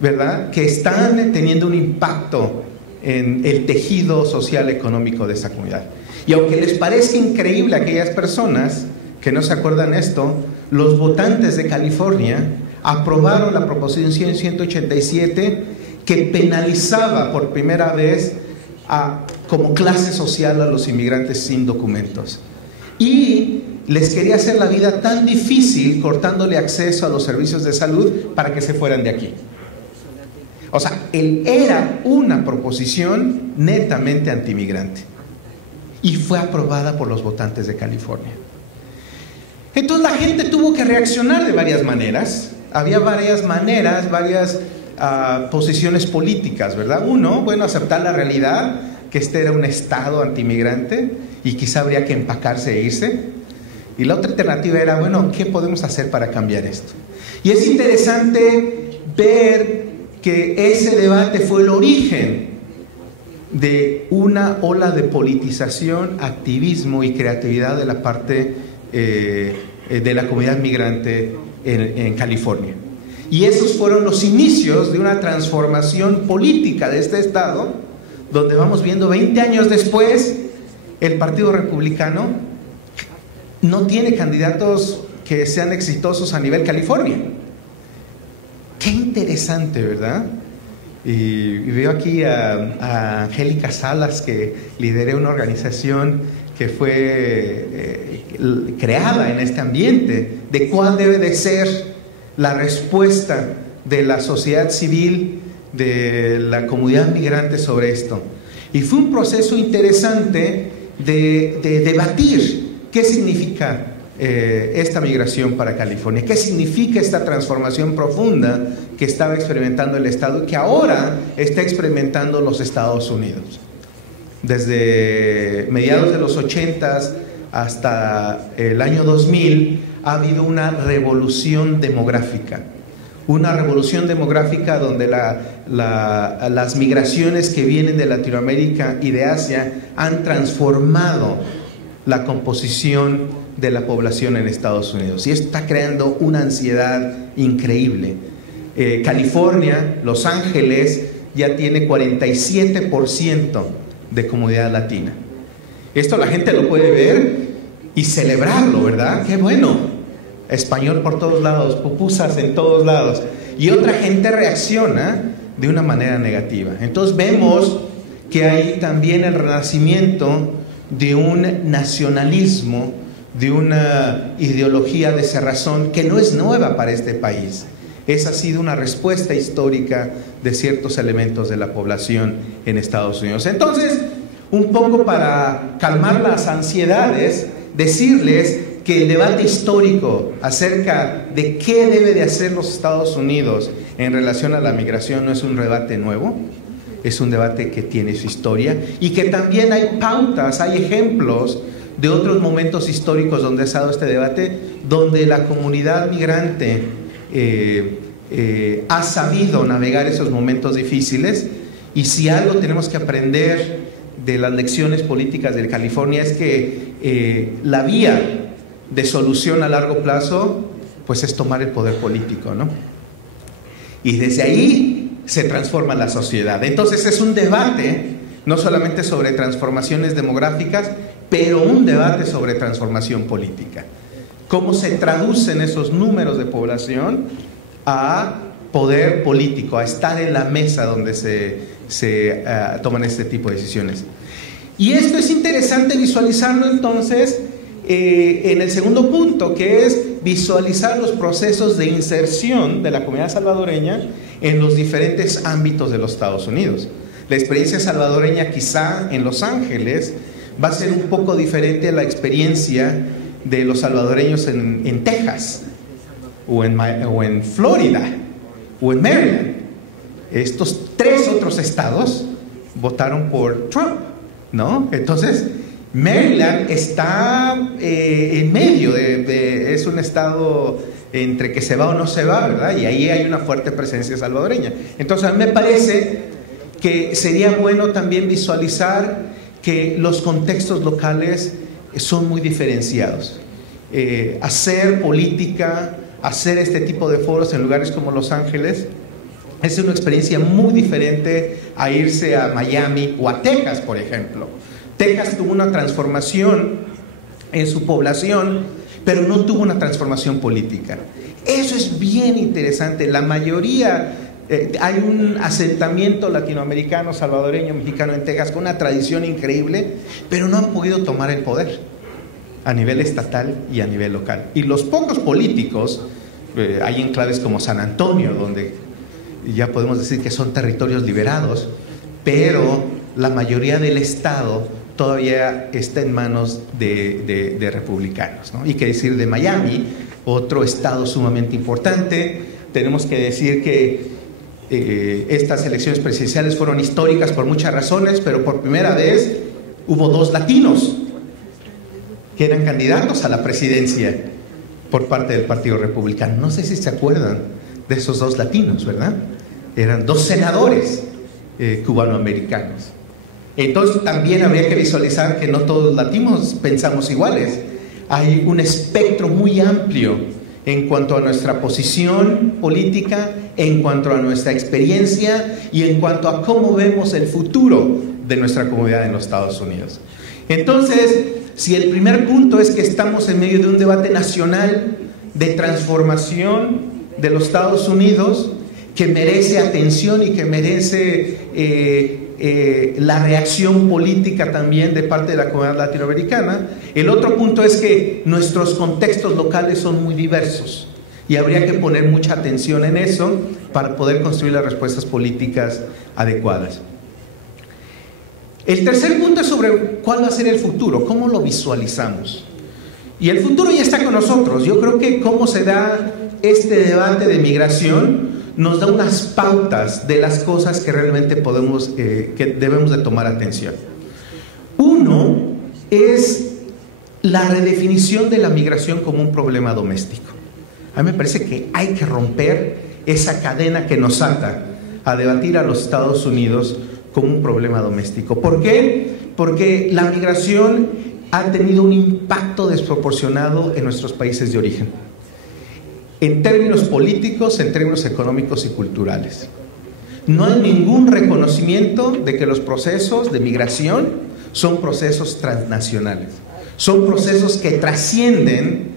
verdad, que están teniendo un impacto en el tejido social económico de esa comunidad? Y aunque les parezca increíble a aquellas personas que no se acuerdan esto, los votantes de California aprobaron la proposición 187 que penalizaba por primera vez como clase social a los inmigrantes sin documentos. Y les quería hacer la vida tan difícil cortándole acceso a los servicios de salud para que se fueran de aquí. O sea, era una proposición netamente antimigrante y fue aprobada por los votantes de California. Entonces la gente tuvo que reaccionar de varias maneras. Había varias maneras, varias posiciones políticas, ¿verdad? Uno, bueno, aceptar la realidad, que este era un estado antimigrante y quizá habría que empacarse e irse. Y la otra alternativa era, bueno, ¿qué podemos hacer para cambiar esto? Y es interesante ver que ese debate fue el origen de una ola de politización, activismo y creatividad de la parte de la comunidad migrante en California. Y esos fueron los inicios de una transformación política de este estado, donde vamos viendo 20 años después, el Partido Republicano no tiene candidatos que sean exitosos a nivel California. Qué interesante, ¿verdad? Y veo aquí a Angélica Salas, que lideré una organización que fue creada en este ambiente, de cuál debe de ser la respuesta de la sociedad civil, de la comunidad migrante sobre esto. Y fue un proceso interesante de debatir qué significa esta migración para California, qué significa esta transformación profunda que estaba experimentando el Estado y que ahora está experimentando los Estados Unidos. Desde mediados de los 80s hasta el año 2000 ha habido una revolución demográfica donde las migraciones que vienen de Latinoamérica y de Asia han transformado la composición de la población en Estados Unidos, y esto está creando una ansiedad increíble. California, Los Ángeles, ya tiene 47% de comunidad latina. Esto la gente lo puede ver y celebrarlo, ¿verdad? ¡Qué bueno! Español por todos lados, pupusas en todos lados. Y otra gente reacciona de una manera negativa. Entonces vemos que hay también el renacimiento de un nacionalismo, de una ideología de cerrazón que no es nueva para este país. Esa ha sido una respuesta histórica de ciertos elementos de la población en Estados Unidos. Entonces, un poco para calmar las ansiedades, decirles que el debate histórico acerca de qué debe de hacer los Estados Unidos en relación a la migración no es un debate nuevo, es un debate que tiene su historia y que también hay pautas, hay ejemplos de otros momentos históricos donde se ha dado este debate, donde la comunidad migrante ha sabido navegar esos momentos difíciles. Y si algo tenemos que aprender de las lecciones políticas de California es que la vía de solución a largo plazo pues es tomar el poder político, ¿no? Y desde ahí se transforma la sociedad. Entonces es un debate no solamente sobre transformaciones demográficas, pero un debate sobre transformación política. ¿Cómo se traducen esos números de población a poder político, a estar en la mesa donde se toman este tipo de decisiones? Y esto es interesante visualizarlo entonces en el segundo punto, que es visualizar los procesos de inserción de la comunidad salvadoreña en los diferentes ámbitos de los Estados Unidos. La experiencia salvadoreña quizá en Los Ángeles va a ser un poco diferente a la experiencia de los salvadoreños en Texas o en Florida o en Maryland. Estos tres otros estados votaron por Trump, ¿no? Entonces Maryland está en medio es un estado entre que se va o no se va, ¿verdad? Y ahí hay una fuerte presencia salvadoreña. Entonces a mí me parece que sería bueno también visualizar que los contextos locales son muy diferenciados. Hacer política, hacer este tipo de foros en lugares como Los Ángeles es una experiencia muy diferente a irse a Miami o a Texas, por ejemplo. Texas tuvo una transformación en su población, pero no tuvo una transformación política. Eso es bien interesante. La mayoría, hay un asentamiento latinoamericano, salvadoreño, mexicano en Texas con una tradición increíble, pero no han podido tomar el poder a nivel estatal y a nivel local. Y los pocos políticos, hay enclaves como San Antonio, donde ya podemos decir que son territorios liberados, pero la mayoría del estado todavía está en manos de republicanos, ¿no? Y qué decir de Miami, otro estado sumamente importante. Tenemos que decir que estas elecciones presidenciales fueron históricas por muchas razones, pero por primera vez hubo dos latinos que eran candidatos a la presidencia por parte del Partido Republicano. No sé si se acuerdan de esos dos latinos, ¿verdad? Eran dos senadores cubanoamericanos. Entonces también habría que visualizar que no todos los latinos pensamos iguales. Hay un espectro muy amplio en cuanto a nuestra posición política, en cuanto a nuestra experiencia y en cuanto a cómo vemos el futuro de nuestra comunidad en los Estados Unidos. Entonces, si el primer punto es que estamos en medio de un debate nacional de transformación de los Estados Unidos, que merece atención y que merece la reacción política también de parte de la comunidad latinoamericana, el otro punto es que nuestros contextos locales son muy diversos y habría que poner mucha atención en eso para poder construir las respuestas políticas adecuadas. El tercer punto es sobre cuál va a ser el futuro, cómo lo visualizamos. Y el futuro ya está con nosotros. Yo creo que cómo se da este debate de migración nos da unas pautas de las cosas que realmente que debemos de tomar atención. Uno es la redefinición de la migración como un problema doméstico. A mí me parece que hay que romper esa cadena que nos ata a debatir a los Estados Unidos como un problema doméstico. ¿Por qué? Porque la migración ha tenido un impacto desproporcionado en nuestros países de origen, en términos políticos, en términos económicos y culturales. No hay ningún reconocimiento de que los procesos de migración son procesos transnacionales, son procesos que trascienden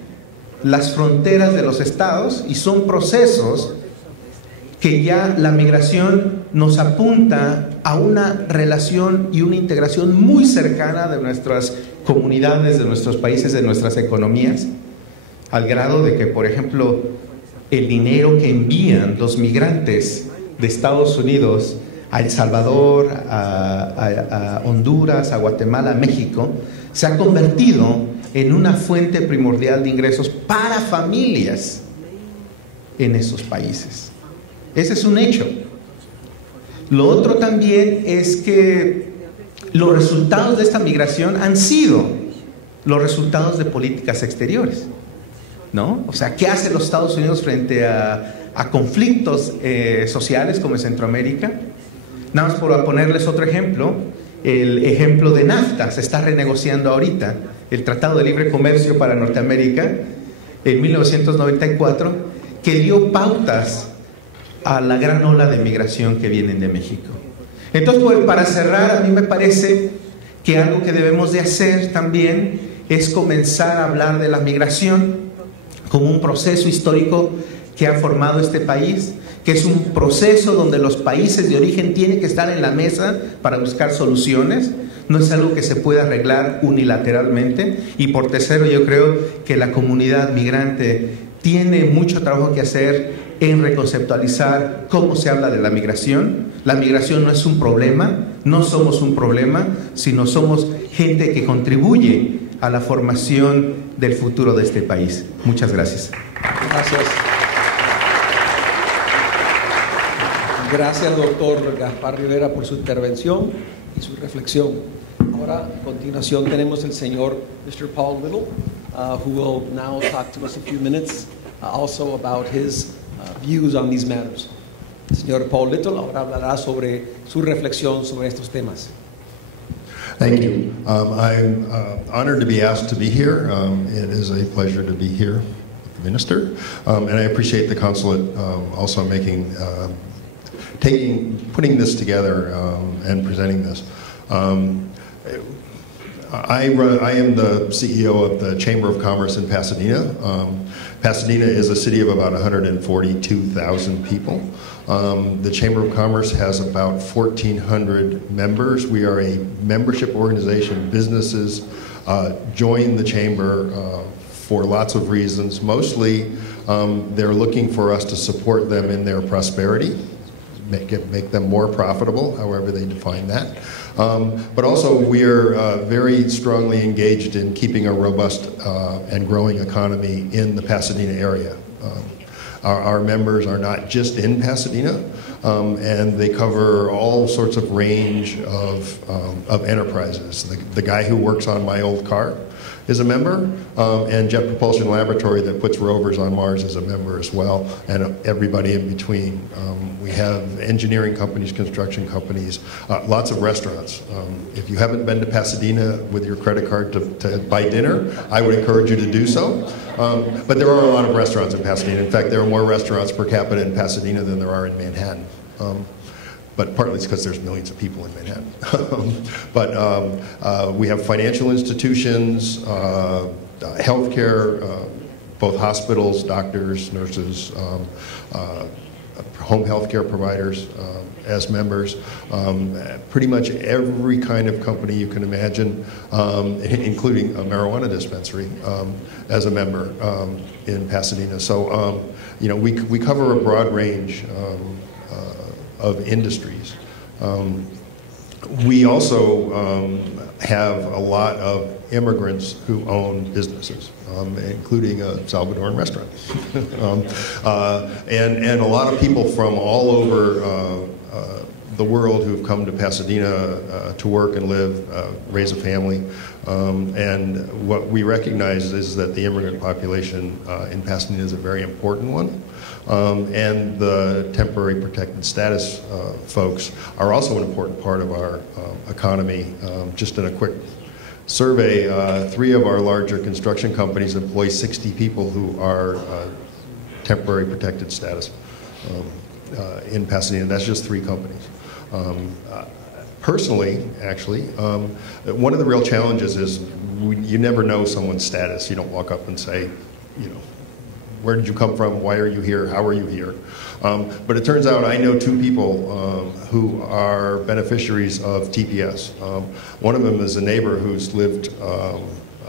las fronteras de los estados y son procesos que ya la migración nos apunta a una relación y una integración muy cercana de nuestras comunidades, de nuestros países, de nuestras economías, al grado de que, por ejemplo, el dinero que envían los migrantes de Estados Unidos a El Salvador, a Honduras, a Guatemala, a México, se ha convertido en una fuente primordial de ingresos para familias en esos países. Ese es un hecho. Lo otro también es que los resultados de esta migración han sido los resultados de políticas exteriores, ¿no? O sea, ¿qué hacen los Estados Unidos frente a conflictos sociales como en Centroamérica? Nada más por ponerles otro ejemplo, el ejemplo de NAFTA, se está renegociando ahorita, el Tratado de Libre Comercio para Norteamérica, en 1994, que dio pautas a la gran ola de migración que vienen de México. Entonces, pues, para cerrar, a mí me parece que algo que debemos de hacer también es comenzar a hablar de la migración como un proceso histórico que ha formado este país, que es un proceso donde los países de origen tienen que estar en la mesa para buscar soluciones. No es algo que se pueda arreglar unilateralmente. Y por tercero, yo creo que la comunidad migrante tiene mucho trabajo que hacer en reconceptualizar cómo se habla de la migración. La migración no es un problema, no somos un problema, sino somos gente que contribuye a la formación del futuro de este país. Muchas gracias. Gracias. Gracias, doctor Gaspar Rivera, por su intervención y su reflexión. Ahora, a continuación, tenemos el señor Mr. Paul Little, who will now talk to us a few minutes also about his views on these matters. El señor Paul Little ahora hablará sobre su reflexión sobre estos temas. Thank you. I'm honored to be asked to be here. It is a pleasure to be here with the minister, and I appreciate the consulate also putting this together and presenting this. I am the CEO of the Chamber of Commerce in Pasadena. Pasadena is a city of about 142,000 people. The Chamber of Commerce has about 1,400 members. We are a membership organization. Businesses join the Chamber for lots of reasons. Mostly, they're looking for us to support them in their prosperity, make them more profitable, however they define that. But also, we are very strongly engaged in keeping a robust and growing economy in the Pasadena area. Our members are not just in Pasadena, and they cover all sorts of range of enterprises. The guy who works on my old car is a member, and Jet Propulsion Laboratory that puts rovers on Mars is a member as well, and everybody in between. We have engineering companies, construction companies, lots of restaurants. If you haven't been to Pasadena with your credit card to buy dinner, I would encourage you to do so. But there are a lot of restaurants in Pasadena. In fact, there are more restaurants per capita in Pasadena than there are in Manhattan. But partly it's because there's millions of people in Manhattan. But we have financial institutions, healthcare, both hospitals, doctors, nurses, home health care providers as members, pretty much every kind of company you can imagine, including a marijuana dispensary as a member in Pasadena. So, you know, we cover a broad range of industries. We also have a lot of immigrants who own businesses, including a Salvadoran restaurant. And a lot of people from all over the world who have come to Pasadena to work and live, raise a family. And what we recognize is that the immigrant population in Pasadena is a very important one. And the temporary protected status folks are also an important part of our economy. Just in a quick survey, 3 of our larger construction companies employ 60 people who are temporary protected status in Pasadena. That's just 3 companies. Personally, actually, one of the real challenges is you never know someone's status. You don't walk up and say, you know, where did you come from? Why are you here? How are you here? But it turns out I know 2 people who are beneficiaries of TPS. One of them is a neighbor who's lived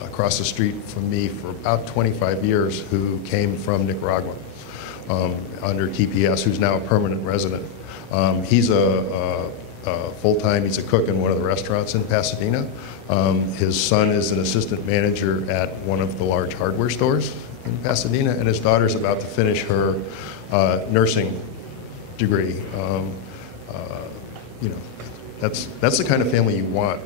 across the street from me for about 25 years who came from Nicaragua under TPS, who's now a permanent resident. He's a full-time, he's a cook in one of the restaurants in Pasadena. His son is an assistant manager at one of the large hardware stores in Pasadena, and his daughter's about to finish her nursing degree. You know, that's the kind of family you want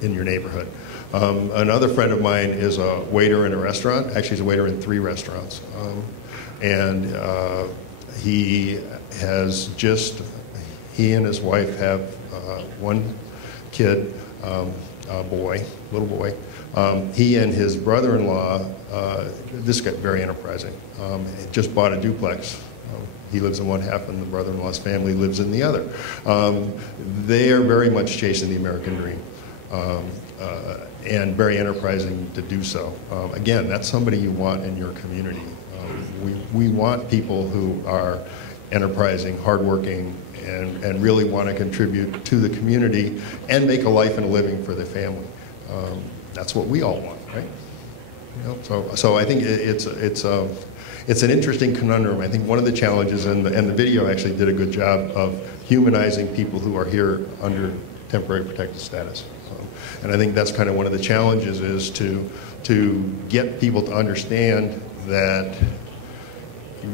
in your neighborhood. Another friend of mine is a waiter in a restaurant. Actually, he's a waiter in 3 restaurants. He and his wife have one kid, little boy. He and his brother-in-law, this got very enterprising, just bought a duplex. He lives in one half and the brother-in-law's family lives in the other. They are very much chasing the American dream. And very enterprising to do so. Again, that's somebody you want in your community. We want people who are enterprising, hardworking, and really want to contribute to the community and make a life and a living for their family. That's what we all want, right? You know, so I think it's an interesting conundrum. I think one of the challenges, and the video actually did a good job of humanizing people who are here under temporary protected status. And I think that's kind of one of the challenges, is to get people to understand that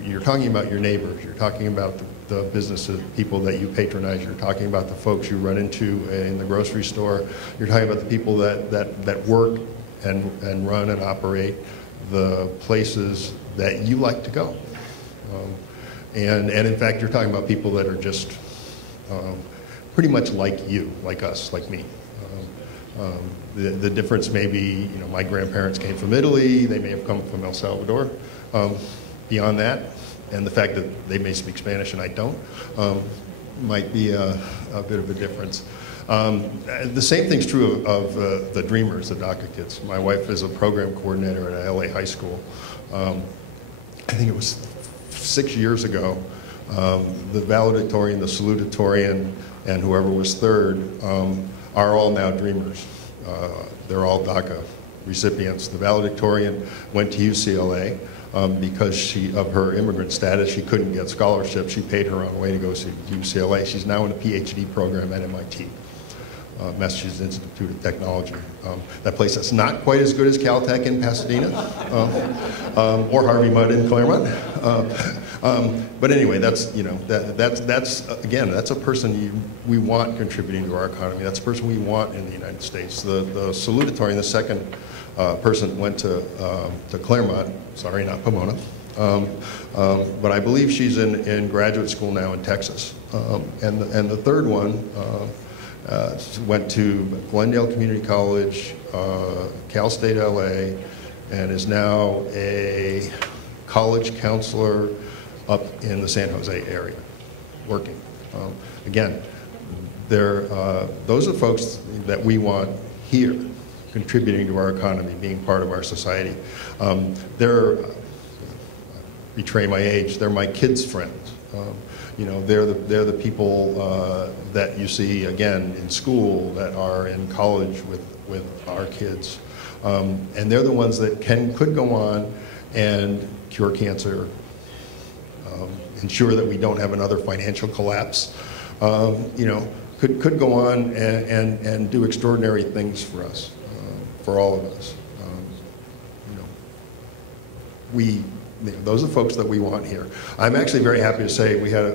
you're talking about your neighbors, you're talking about the businesses, people that you patronize, you're talking about the folks you run into in the grocery store, you're talking about the people that work and run and operate the places that you like to go. And in fact, you're talking about people that are just pretty much like you, like us, like me. The difference may be, you know, my grandparents came from Italy, they may have come from El Salvador. Beyond that, and the fact that they may speak Spanish and I don't, might be a bit of a difference. The same thing's true of the Dreamers, the DACA kids. My wife is a program coordinator at a LA high school. I think it was 6 years ago, the valedictorian, the salutatorian, and whoever was third are all now Dreamers. They're all DACA recipients. The valedictorian went to UCLA because of her immigrant status. She couldn't get scholarships. She paid her own way to go to UCLA. She's now in a PhD program at MIT. Massachusetts Institute of Technology. That place that's not quite as good as Caltech in Pasadena, or Harvey Mudd in Claremont. But anyway, that's, you know, that's again, that's a person we want contributing to our economy. That's a person we want in the United States. The salutatorian, the second person went to Claremont. Sorry, not Pomona. But I believe she's in graduate school now in Texas. And the third one went to Glendale Community College, Cal State LA, and is now a college counselor up in the San Jose area, working. Again, those are folks that we want here, contributing to our economy, being part of our society. Betray my age, they're my kids' friends. You know, they're the people that you see again in school, that are in college with our kids, and they're the ones that could go on and cure cancer, ensure that we don't have another financial collapse. You know, could go on and do extraordinary things for us, for all of us. You know, those are folks that we want here. I'm actually very happy to say we have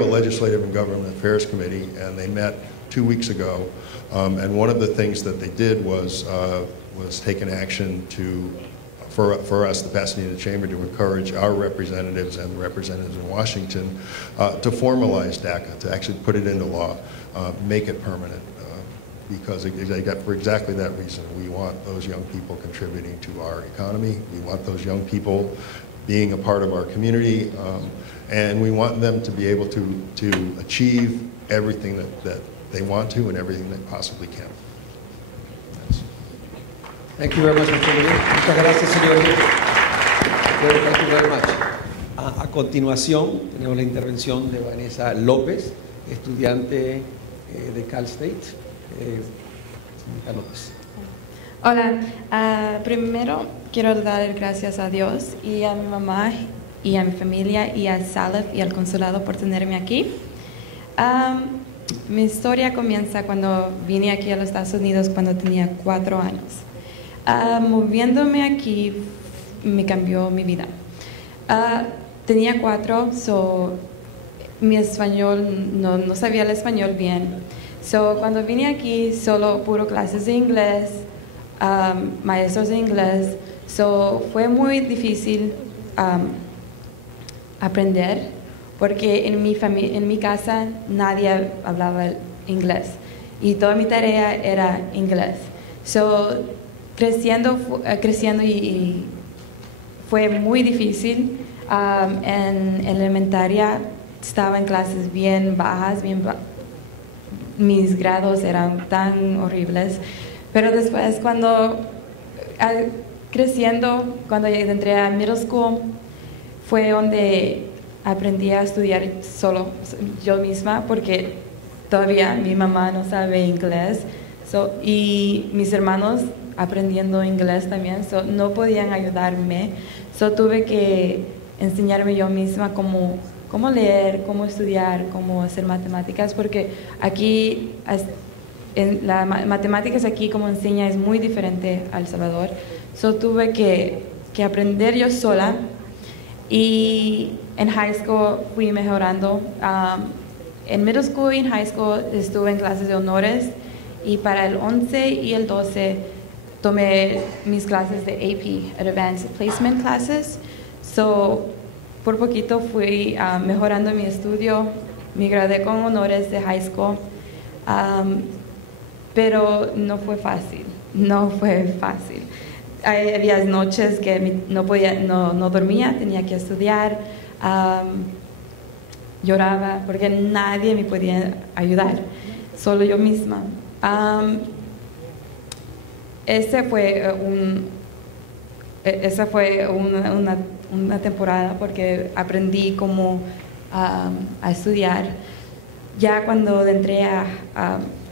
a Legislative and Government Affairs Committee, and they met 2 weeks ago. And one of the things that they did was take an action for us, the Pasadena Chamber, to encourage our representatives and the representatives in Washington to formalize DACA, to actually put it into law, make it permanent. Because for exactly that reason, we want those young people contributing to our economy. We want those young people being a part of our community, and we want them to be able to achieve everything that they want to and everything they possibly can. Thank you very much, Mr. Muñoz. Muchas gracias, señor. Thank you very much. A continuación, tenemos la intervención de Vanessa López, estudiante de Cal State. López. Hola, primero quiero dar gracias a Dios y a mi mamá y a mi familia y a Salef y al consulado por tenerme aquí. Mi historia comienza cuando vine aquí a los Estados Unidos cuando tenía 4 años. Moviéndome aquí me cambió mi vida. Tenía 4, mi español, no sabía el español bien. Cuando vine aquí, solo puro clases de inglés, maestros de inglés. Fue muy difícil aprender porque en mi casa nadie hablaba inglés y toda mi tarea era inglés. Creciendo y fue muy difícil. En elementaria estaba en clases bien bajas, mis grados eran tan horribles, pero después cuando creciendo, cuando entré a middle school, fue donde aprendí a estudiar solo yo misma porque todavía mi mamá no sabe inglés y mis hermanos aprendiendo inglés también, no podían ayudarme, tuve que enseñarme yo misma cómo leer, cómo estudiar, cómo hacer matemáticas, porque aquí la matemáticas aquí como enseña es muy diferente a El Salvador. Tuve que aprender yo sola y en high school fui mejorando. En middle school y en high school estuve en clases de honores y para el 11 y el 12 tomé mis clases de AP, Advanced Placement Classes. Por poquito fui mejorando mi estudio, me gradué con honores de high school, pero no fue fácil. Había noches que no dormía, tenía que estudiar, lloraba porque nadie me podía ayudar, solo yo misma. Esa fue una temporada porque aprendí cómo a estudiar. Ya cuando entré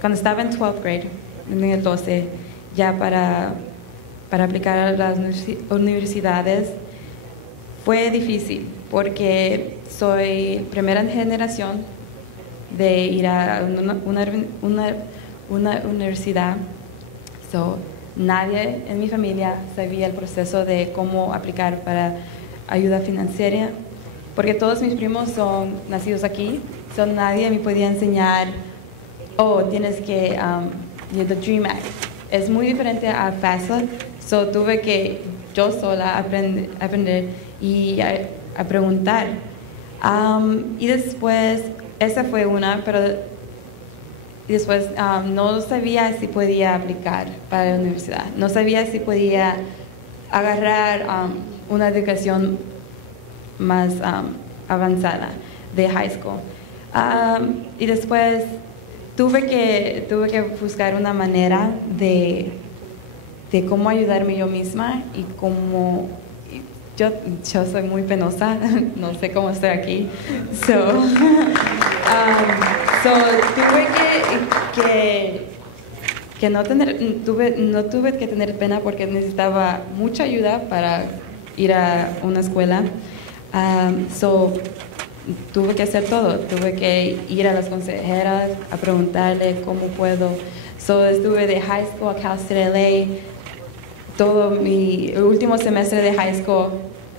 cuando estaba en 12th grade, en el 12, ya para aplicar a las universidades, fue difícil porque soy primera generación de ir a una universidad. Nadie en mi familia sabía el proceso de cómo aplicar para ayuda financiera, porque todos mis primos son nacidos aquí, nadie me podía enseñar, tienes que, the DREAM Act. Es muy diferente a FAFSA, tuve que yo sola aprender y a preguntar. Y después, esa fue una, pero y después no sabía si podía aplicar para la universidad, no sabía si podía agarrar una educación más avanzada de high school. Y después tuve que buscar una manera de cómo ayudarme yo misma y cómo... Yo soy muy penosa, no sé cómo estoy aquí. No tuve que tener pena porque necesitaba mucha ayuda para ir a una escuela. Tuve que hacer todo, tuve que ir a las consejeras a preguntarle cómo puedo. Estuve de high school a Cal State LA, el último semestre de high school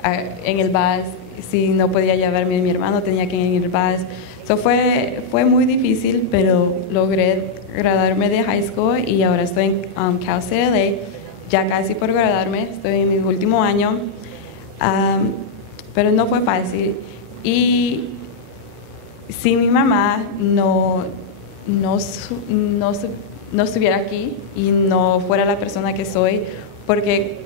en el bus. Si no podía llevarme a mi hermano, tenía que ir en el bus. Fue muy difícil, pero logré graduarme de high school y ahora estoy en Cal State LA, ya casi por graduarme, estoy en mi último año, pero no fue fácil. Y si mi mamá no estuviera aquí y no fuera la persona que soy, porque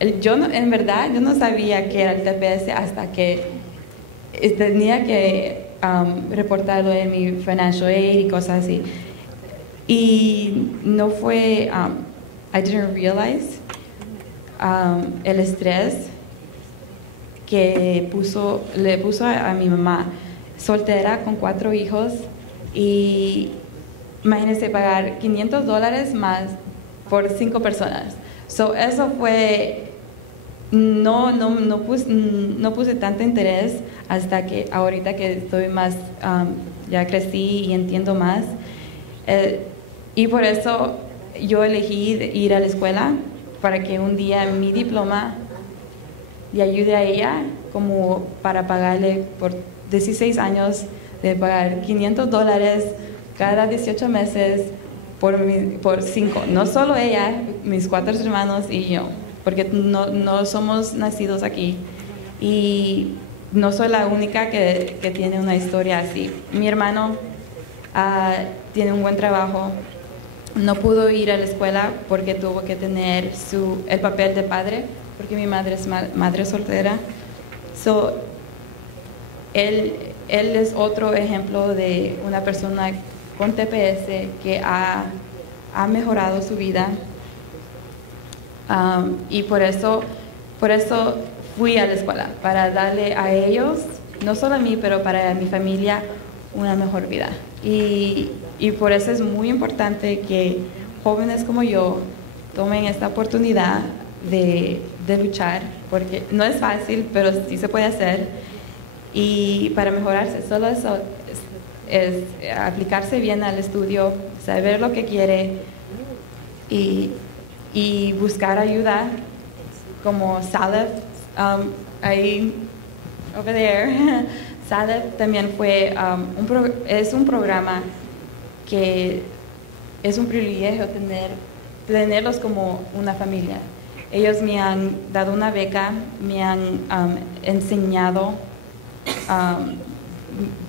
en verdad yo no sabía qué era el TPS hasta que tenía que reportarlo en mi financial aid y cosas así. Y no fue, I didn't realize el estrés que le puso a mi mamá, soltera con 4 hijos, y imagínense pagar $500 más por 5 personas. Eso fue, no puse tanto interés hasta que ahorita que estoy más, ya crecí y entiendo más. Y por eso yo elegí ir a la escuela, para que un día mi diploma le ayude a ella como para pagarle por 16 años, de pagar $500 cada 18 meses por 5. No solo ella, mis 4 hermanos y yo, porque no somos nacidos aquí. Y no soy la única que tiene una historia así. Mi hermano tiene un buen trabajo. No pudo ir a la escuela porque tuvo que tener el papel de padre, porque mi madre es madre soltera. Él es otro ejemplo de una persona con TPS que ha mejorado su vida. Y por eso fui a la escuela, para darle a ellos, no solo a mí, pero para mi familia, una mejor vida. Y por eso es muy importante que jóvenes como yo tomen esta oportunidad de luchar, porque no es fácil, pero sí se puede hacer. Y para mejorarse, solo eso es aplicarse bien al estudio, saber lo que quiere y buscar ayuda, como Salef, ahí, over there. Salef también es un programa que es un privilegio tenerlos como una familia. Ellos me han dado una beca, me han enseñado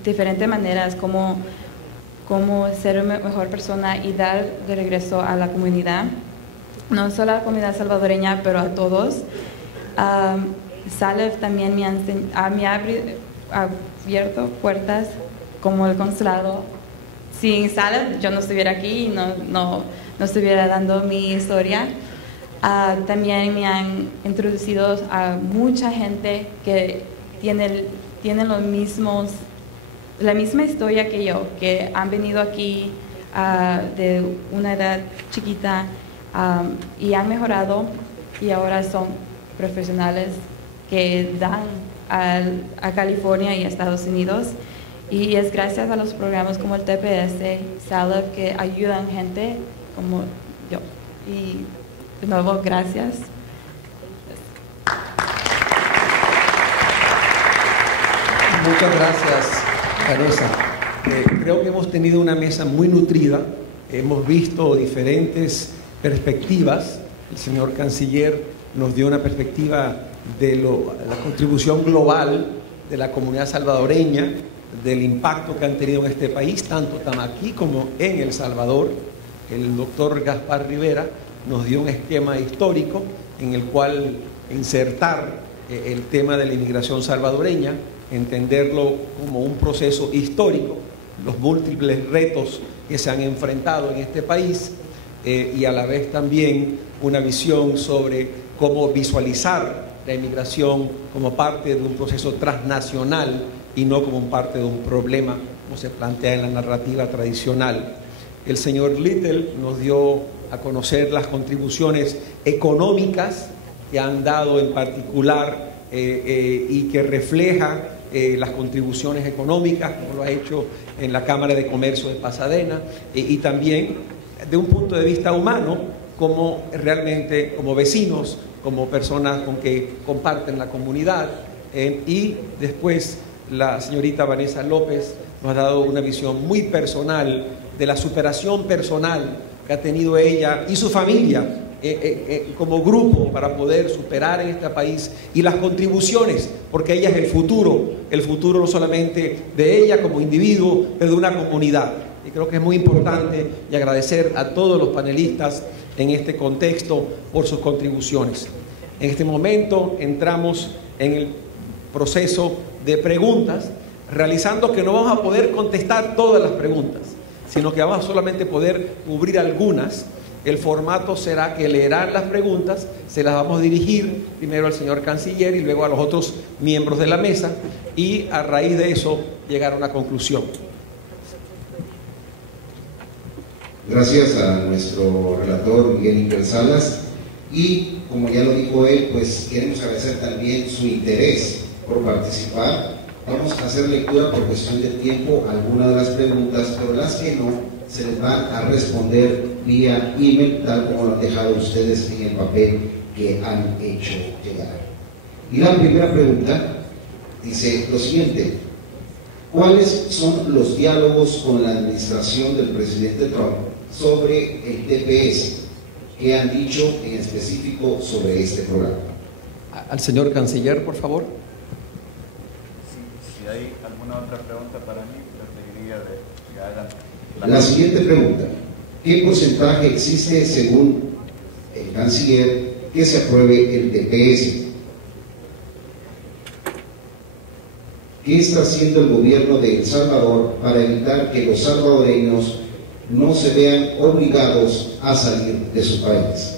diferentes maneras cómo ser una mejor persona y dar de regreso a la comunidad, no solo a la comunidad salvadoreña, pero a todos. Salef también me ha abierto puertas como el consulado. Sin Salef yo no estuviera aquí y no estuviera dando mi historia. También me han introducido a mucha gente que tienen la misma historia que yo, que han venido aquí de una edad chiquita y han mejorado y ahora son profesionales que dan a California y a Estados Unidos. Y es gracias a los programas como el TPS, Salef, que ayudan gente como yo. Y de nuevo, gracias. Muchas gracias, Vanessa. Creo que hemos tenido una mesa muy nutrida. Hemos visto diferentes perspectivas. El señor canciller nos dio una perspectiva de la contribución global de la comunidad salvadoreña, del impacto que han tenido en este país, tanto aquí como en El Salvador. El doctor Gaspar Rivera nos dio un esquema histórico en el cual insertar el tema de la inmigración salvadoreña, entenderlo como un proceso histórico, los múltiples retos que se han enfrentado en este país y a la vez también una visión sobre cómo visualizar la inmigración como parte de un proceso transnacional y no como parte de un problema como se plantea en la narrativa tradicional. El señor Little nos dio a conocer las contribuciones económicas que han dado en particular y que refleja las contribuciones económicas, como lo ha hecho en la Cámara de Comercio de Pasadena, y también de un punto de vista humano, como realmente como vecinos, como personas con que comparten la comunidad. Y después la señorita Vanessa López nos ha dado una visión muy personal de la superación personal que ha tenido ella y su familia como grupo para poder superar en este país, y las contribuciones, porque ella es el futuro no solamente de ella como individuo, pero de una comunidad. Y creo que es muy importante y agradecer a todos los panelistas en este contexto por sus contribuciones. En este momento entramos en el proceso de preguntas, realizando que no vamos a poder contestar todas las preguntas, sino que vamos a solamente poder cubrir algunas. El formato será que leerán las preguntas, se las vamos a dirigir primero al señor canciller y luego a los otros miembros de la mesa, y a raíz de eso llegar a una conclusión. Gracias a nuestro relator Miguel Ingel Salas. Y como ya lo dijo él, pues queremos agradecer también su interés por participar. Vamos a hacer lectura por cuestión de tiempo algunas de las preguntas, pero las que no se les van a responder vía email, tal como lo han dejado ustedes en el papel que han hecho llegar. Y la primera pregunta dice lo siguiente: ¿cuáles son los diálogos con la administración del presidente Trump sobre el TPS? ¿Qué han dicho en específico sobre este programa? Al señor canciller, por favor. Si hay alguna otra pregunta para mí, les pediría que hagan la siguiente pregunta: ¿qué porcentaje existe, según el canciller, que se apruebe el TPS? ¿Qué está haciendo el gobierno de El Salvador para evitar que los salvadoreños no se vean obligados a salir de su país?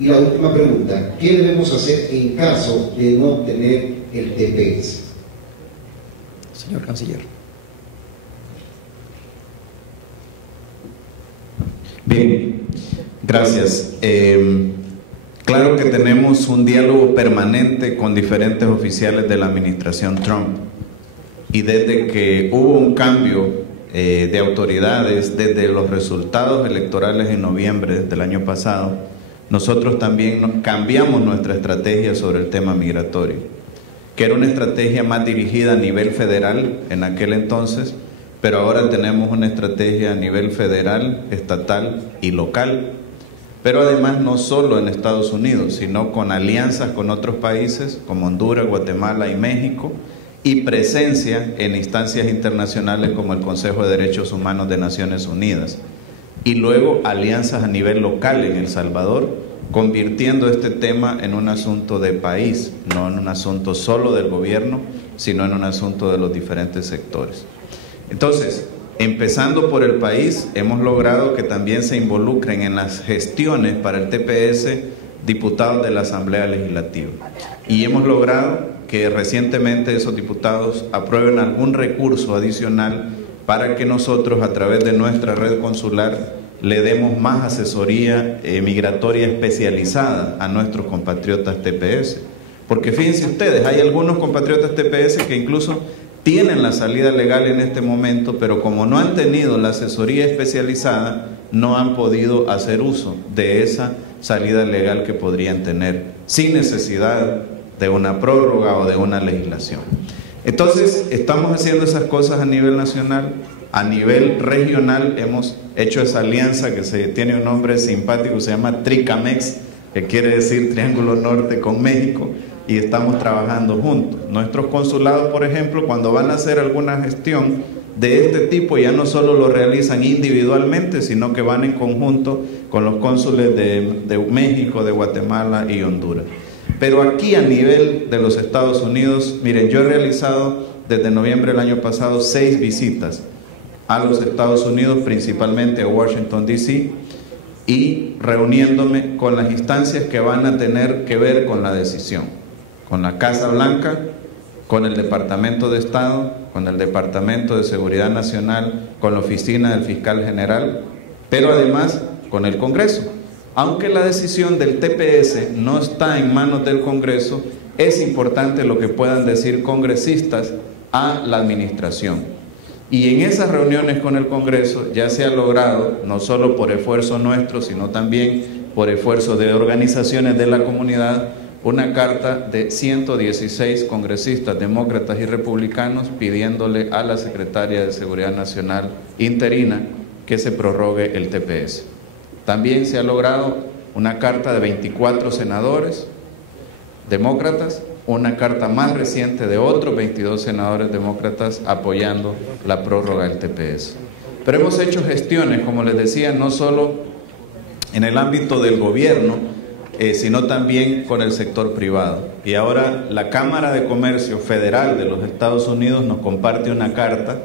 Y la última pregunta: ¿qué debemos hacer en caso de no obtener el TPS? Señor canciller. Bien, gracias. Claro que tenemos un diálogo permanente con diferentes oficiales de la administración Trump. Y desde que hubo un cambio de autoridades, desde los resultados electorales en noviembre del año pasado, nosotros también cambiamos nuestra estrategia sobre el tema migratorio, que era una estrategia más dirigida a nivel federal en aquel entonces, pero ahora tenemos una estrategia a nivel federal, estatal y local, pero además no solo en Estados Unidos, sino con alianzas con otros países como Honduras, Guatemala y México, y presencia en instancias internacionales como el Consejo de Derechos Humanos de Naciones Unidas, y luego alianzas a nivel local en El Salvador, convirtiendo este tema en un asunto de país, no en un asunto solo del gobierno, sino en un asunto de los diferentes sectores. Entonces, empezando por el país, hemos logrado que también se involucren en las gestiones para el TPS diputados de la Asamblea Legislativa. Y hemos logrado que recientemente esos diputados aprueben algún recurso adicional para que nosotros, a través de nuestra red consular, le demos más asesoría migratoria especializada a nuestros compatriotas TPS. Porque fíjense ustedes, hay algunos compatriotas TPS que incluso tienen la salida legal en este momento, pero como no han tenido la asesoría especializada, no han podido hacer uso de esa salida legal que podrían tener sin necesidad de una prórroga o de una legislación. Entonces, estamos haciendo esas cosas a nivel nacional. A nivel regional hemos hecho esa alianza que tiene un nombre simpático, se llama TRICAMEX, que quiere decir Triángulo Norte con México, y estamos trabajando juntos. Nuestros consulados, por ejemplo, cuando van a hacer alguna gestión de este tipo, ya no solo lo realizan individualmente, sino que van en conjunto con los cónsules de México, de Guatemala y Honduras. Pero aquí a nivel de los Estados Unidos, miren, yo he realizado desde noviembre del año pasado 6 visitas a los Estados Unidos, principalmente a Washington, D.C., y reuniéndome con las instancias que van a tener que ver con la decisión, con la Casa Blanca, con el Departamento de Estado, con el Departamento de Seguridad Nacional, con la Oficina del Fiscal General, pero además con el Congreso. Aunque la decisión del TPS no está en manos del Congreso, es importante lo que puedan decir congresistas a la administración. Y en esas reuniones con el Congreso ya se ha logrado, no solo por esfuerzo nuestro, sino también por esfuerzo de organizaciones de la comunidad, una carta de 116 congresistas demócratas y republicanos pidiéndole a la Secretaria de Seguridad Nacional interina que se prorrogue el TPS. También se ha logrado una carta de 24 senadores demócratas, una carta más reciente de otros 22 senadores demócratas apoyando la prórroga del TPS. Pero hemos hecho gestiones, como les decía, no solo en el ámbito del gobierno, sino también con el sector privado. Y ahora la Cámara de Comercio Federal de los Estados Unidos nos comparte una carta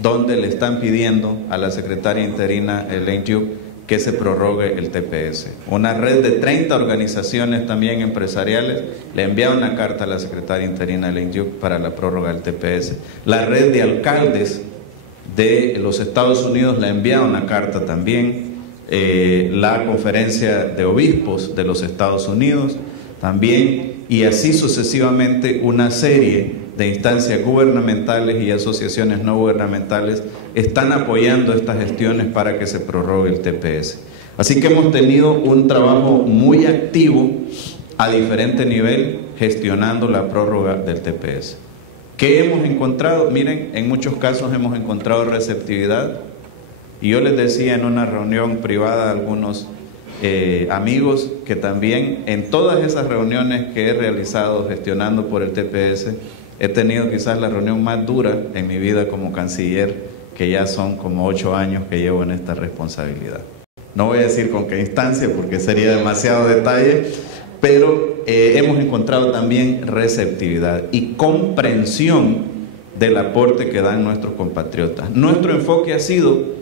donde le están pidiendo a la secretaria interina Elaine Duke que se prorrogue el TPS. Una red de 30 organizaciones también empresariales le envía una carta a la secretaria interina Elaine Duke para la prórroga del TPS. La red de alcaldes de los Estados Unidos le envía una carta también. la Conferencia de Obispos de los Estados Unidos también, y así sucesivamente una serie de instancias gubernamentales y asociaciones no gubernamentales están apoyando estas gestiones para que se prorrogue el TPS. Así que hemos tenido un trabajo muy activo a diferente nivel gestionando la prórroga del TPS. ¿Qué hemos encontrado? Miren, en muchos casos hemos encontrado receptividad, y yo les decía en una reunión privada a algunos amigos que también en todas esas reuniones que he realizado gestionando por el TPS, he tenido quizás la reunión más dura en mi vida como canciller, que ya son como 8 años que llevo en esta responsabilidad. No voy a decir con qué instancia porque sería demasiado detalle, pero hemos encontrado también receptividad y comprensión del aporte que dan nuestros compatriotas. Nuestro enfoque ha sido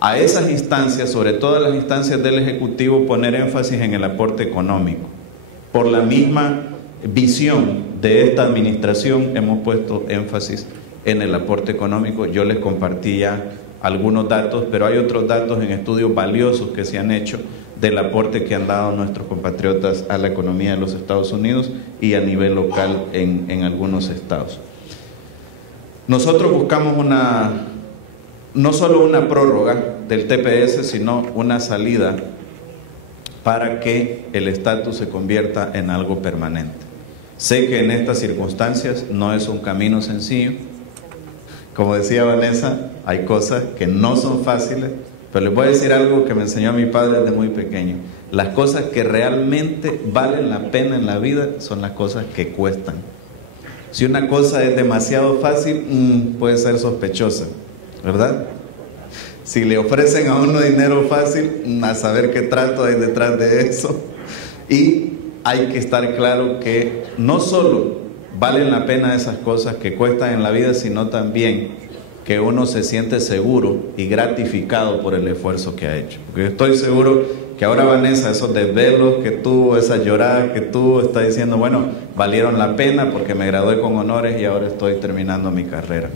a esas instancias, sobre todo a las instancias del Ejecutivo, poner énfasis en el aporte económico. Por la misma visión de esta administración hemos puesto énfasis en el aporte económico. Yo les compartí ya algunos datos, pero hay otros datos en estudios valiosos que se han hecho del aporte que han dado nuestros compatriotas a la economía de los Estados Unidos y a nivel local en algunos estados. Nosotros buscamos no solo una prórroga del TPS, sino una salida para que el estatus se convierta en algo permanente. Sé que en estas circunstancias no es un camino sencillo. Como decía Vanessa, hay cosas que no son fáciles, pero les voy a decir algo que me enseñó mi padre desde muy pequeño. Las cosas que realmente valen la pena en la vida son las cosas que cuestan. Si una cosa es demasiado fácil, puede ser sospechosa, ¿verdad? Si le ofrecen a uno dinero fácil, a saber qué trato hay detrás de eso. Y hay que estar claro que no solo valen la pena esas cosas que cuestan en la vida, sino también que uno se siente seguro y gratificado por el esfuerzo que ha hecho. Porque yo estoy seguro que ahora Vanessa, esos desvelos que tuvo, esas lloradas que tuvo, está diciendo, bueno, valieron la pena porque me gradué con honores y ahora estoy terminando mi carrera.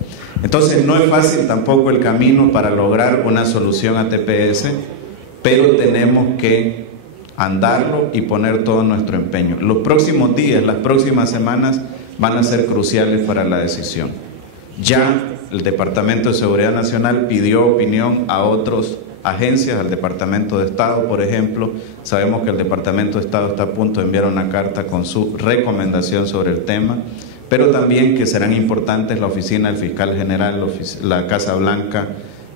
Entonces no es fácil tampoco el camino para lograr una solución a TPS, pero tenemos que andarlo y poner todo nuestro empeño. Los próximos días, las próximas semanas van a ser cruciales para la decisión. Ya el Departamento de Seguridad Nacional pidió opinión a otras agencias, al Departamento de Estado, por ejemplo. Sabemos que el Departamento de Estado está a punto de enviar una carta con su recomendación sobre el tema, pero también que serán importantes la Oficina del Fiscal General, la Casa Blanca,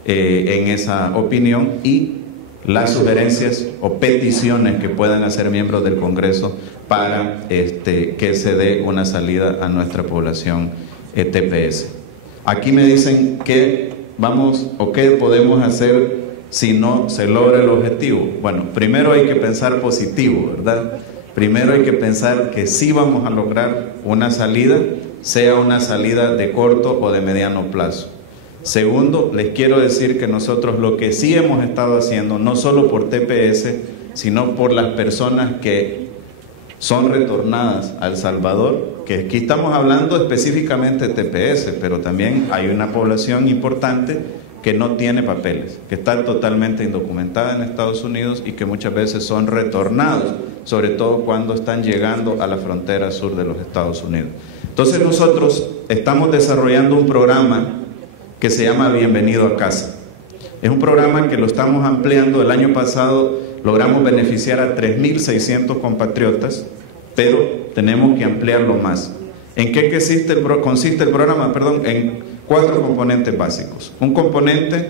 en esa opinión, y las sugerencias o peticiones que puedan hacer miembros del Congreso para que se dé una salida a nuestra población TPS. Aquí me dicen qué vamos o qué podemos hacer si no se logra el objetivo. Bueno, primero hay que pensar positivo, ¿verdad? Primero hay que pensar que sí vamos a lograr una salida, sea una salida de corto o de mediano plazo. Segundo, les quiero decir que nosotros lo que sí hemos estado haciendo, no solo por TPS, sino por las personas que son retornadas a El Salvador, que aquí estamos hablando específicamente de TPS, pero también hay una población importante que no tiene papeles, que está totalmente indocumentada en Estados Unidos y que muchas veces son retornados, sobre todo cuando están llegando a la frontera sur de los Estados Unidos. Entonces nosotros estamos desarrollando un programa que se llama Bienvenido a Casa. Es un programa que lo estamos ampliando. El año pasado logramos beneficiar a 3.600 compatriotas, pero tenemos que ampliarlo más. ¿En qué consiste el programa? En 4 componentes básicos. Un componente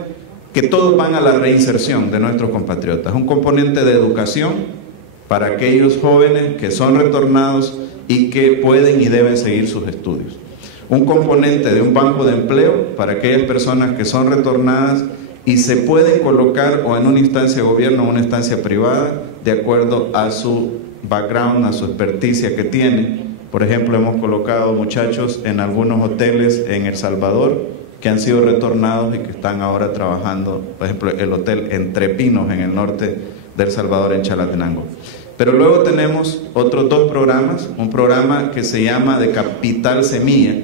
que todos van a la reinserción de nuestros compatriotas. Un componente de educación para aquellos jóvenes que son retornados y que pueden y deben seguir sus estudios. Un componente de un banco de empleo para aquellas personas que son retornadas y se pueden colocar o en una instancia de gobierno o una instancia privada de acuerdo a su background, a su experticia que tienen. Por ejemplo, hemos colocado muchachos en algunos hoteles en El Salvador que han sido retornados y que están ahora trabajando, por ejemplo, el hotel Entre Pinos en el norte de El Salvador, en Chalatenango. Pero luego tenemos otros 2 programas, un programa que se llama de Capital Semilla,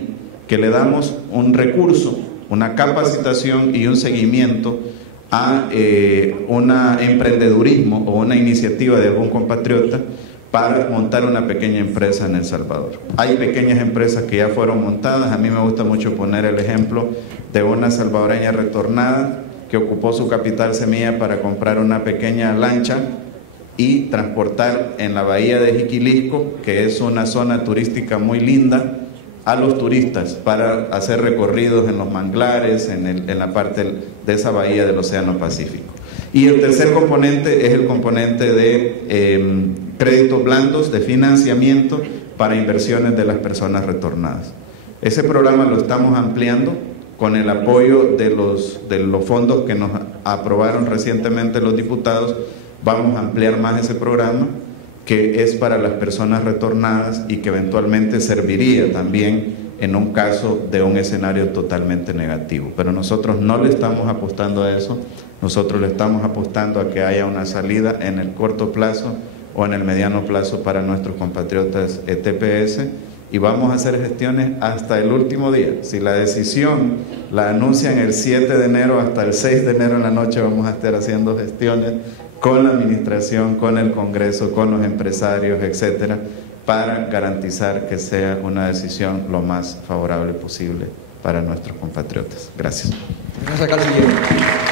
que le damos un recurso, una capacitación y un seguimiento a un emprendedurismo o una iniciativa de algún compatriota para montar una pequeña empresa en El Salvador. Hay pequeñas empresas que ya fueron montadas. A mí me gusta mucho poner el ejemplo de una salvadoreña retornada que ocupó su capital semilla para comprar una pequeña lancha y transportar en la bahía de Jiquilisco, que es una zona turística muy linda, a los turistas para hacer recorridos en los manglares, en la parte de esa bahía del Océano Pacífico. Y el tercer componente es el componente de créditos blandos, de financiamiento para inversiones de las personas retornadas. Ese programa lo estamos ampliando con el apoyo de los fondos que nos aprobaron recientemente los diputados. Vamos a ampliar más ese programa, que es para las personas retornadas y que eventualmente serviría también en un caso de un escenario totalmente negativo. Pero nosotros no le estamos apostando a eso, nosotros le estamos apostando a que haya una salida en el corto plazo o en el mediano plazo para nuestros compatriotas TPS, y vamos a hacer gestiones hasta el último día. Si la decisión la anuncian el 7 de enero, hasta el 6 de enero en la noche vamos a estar haciendo gestiones con la administración, con el Congreso, con los empresarios, etcétera, para garantizar que sea una decisión lo más favorable posible para nuestros compatriotas. Gracias. Gracias, canciller.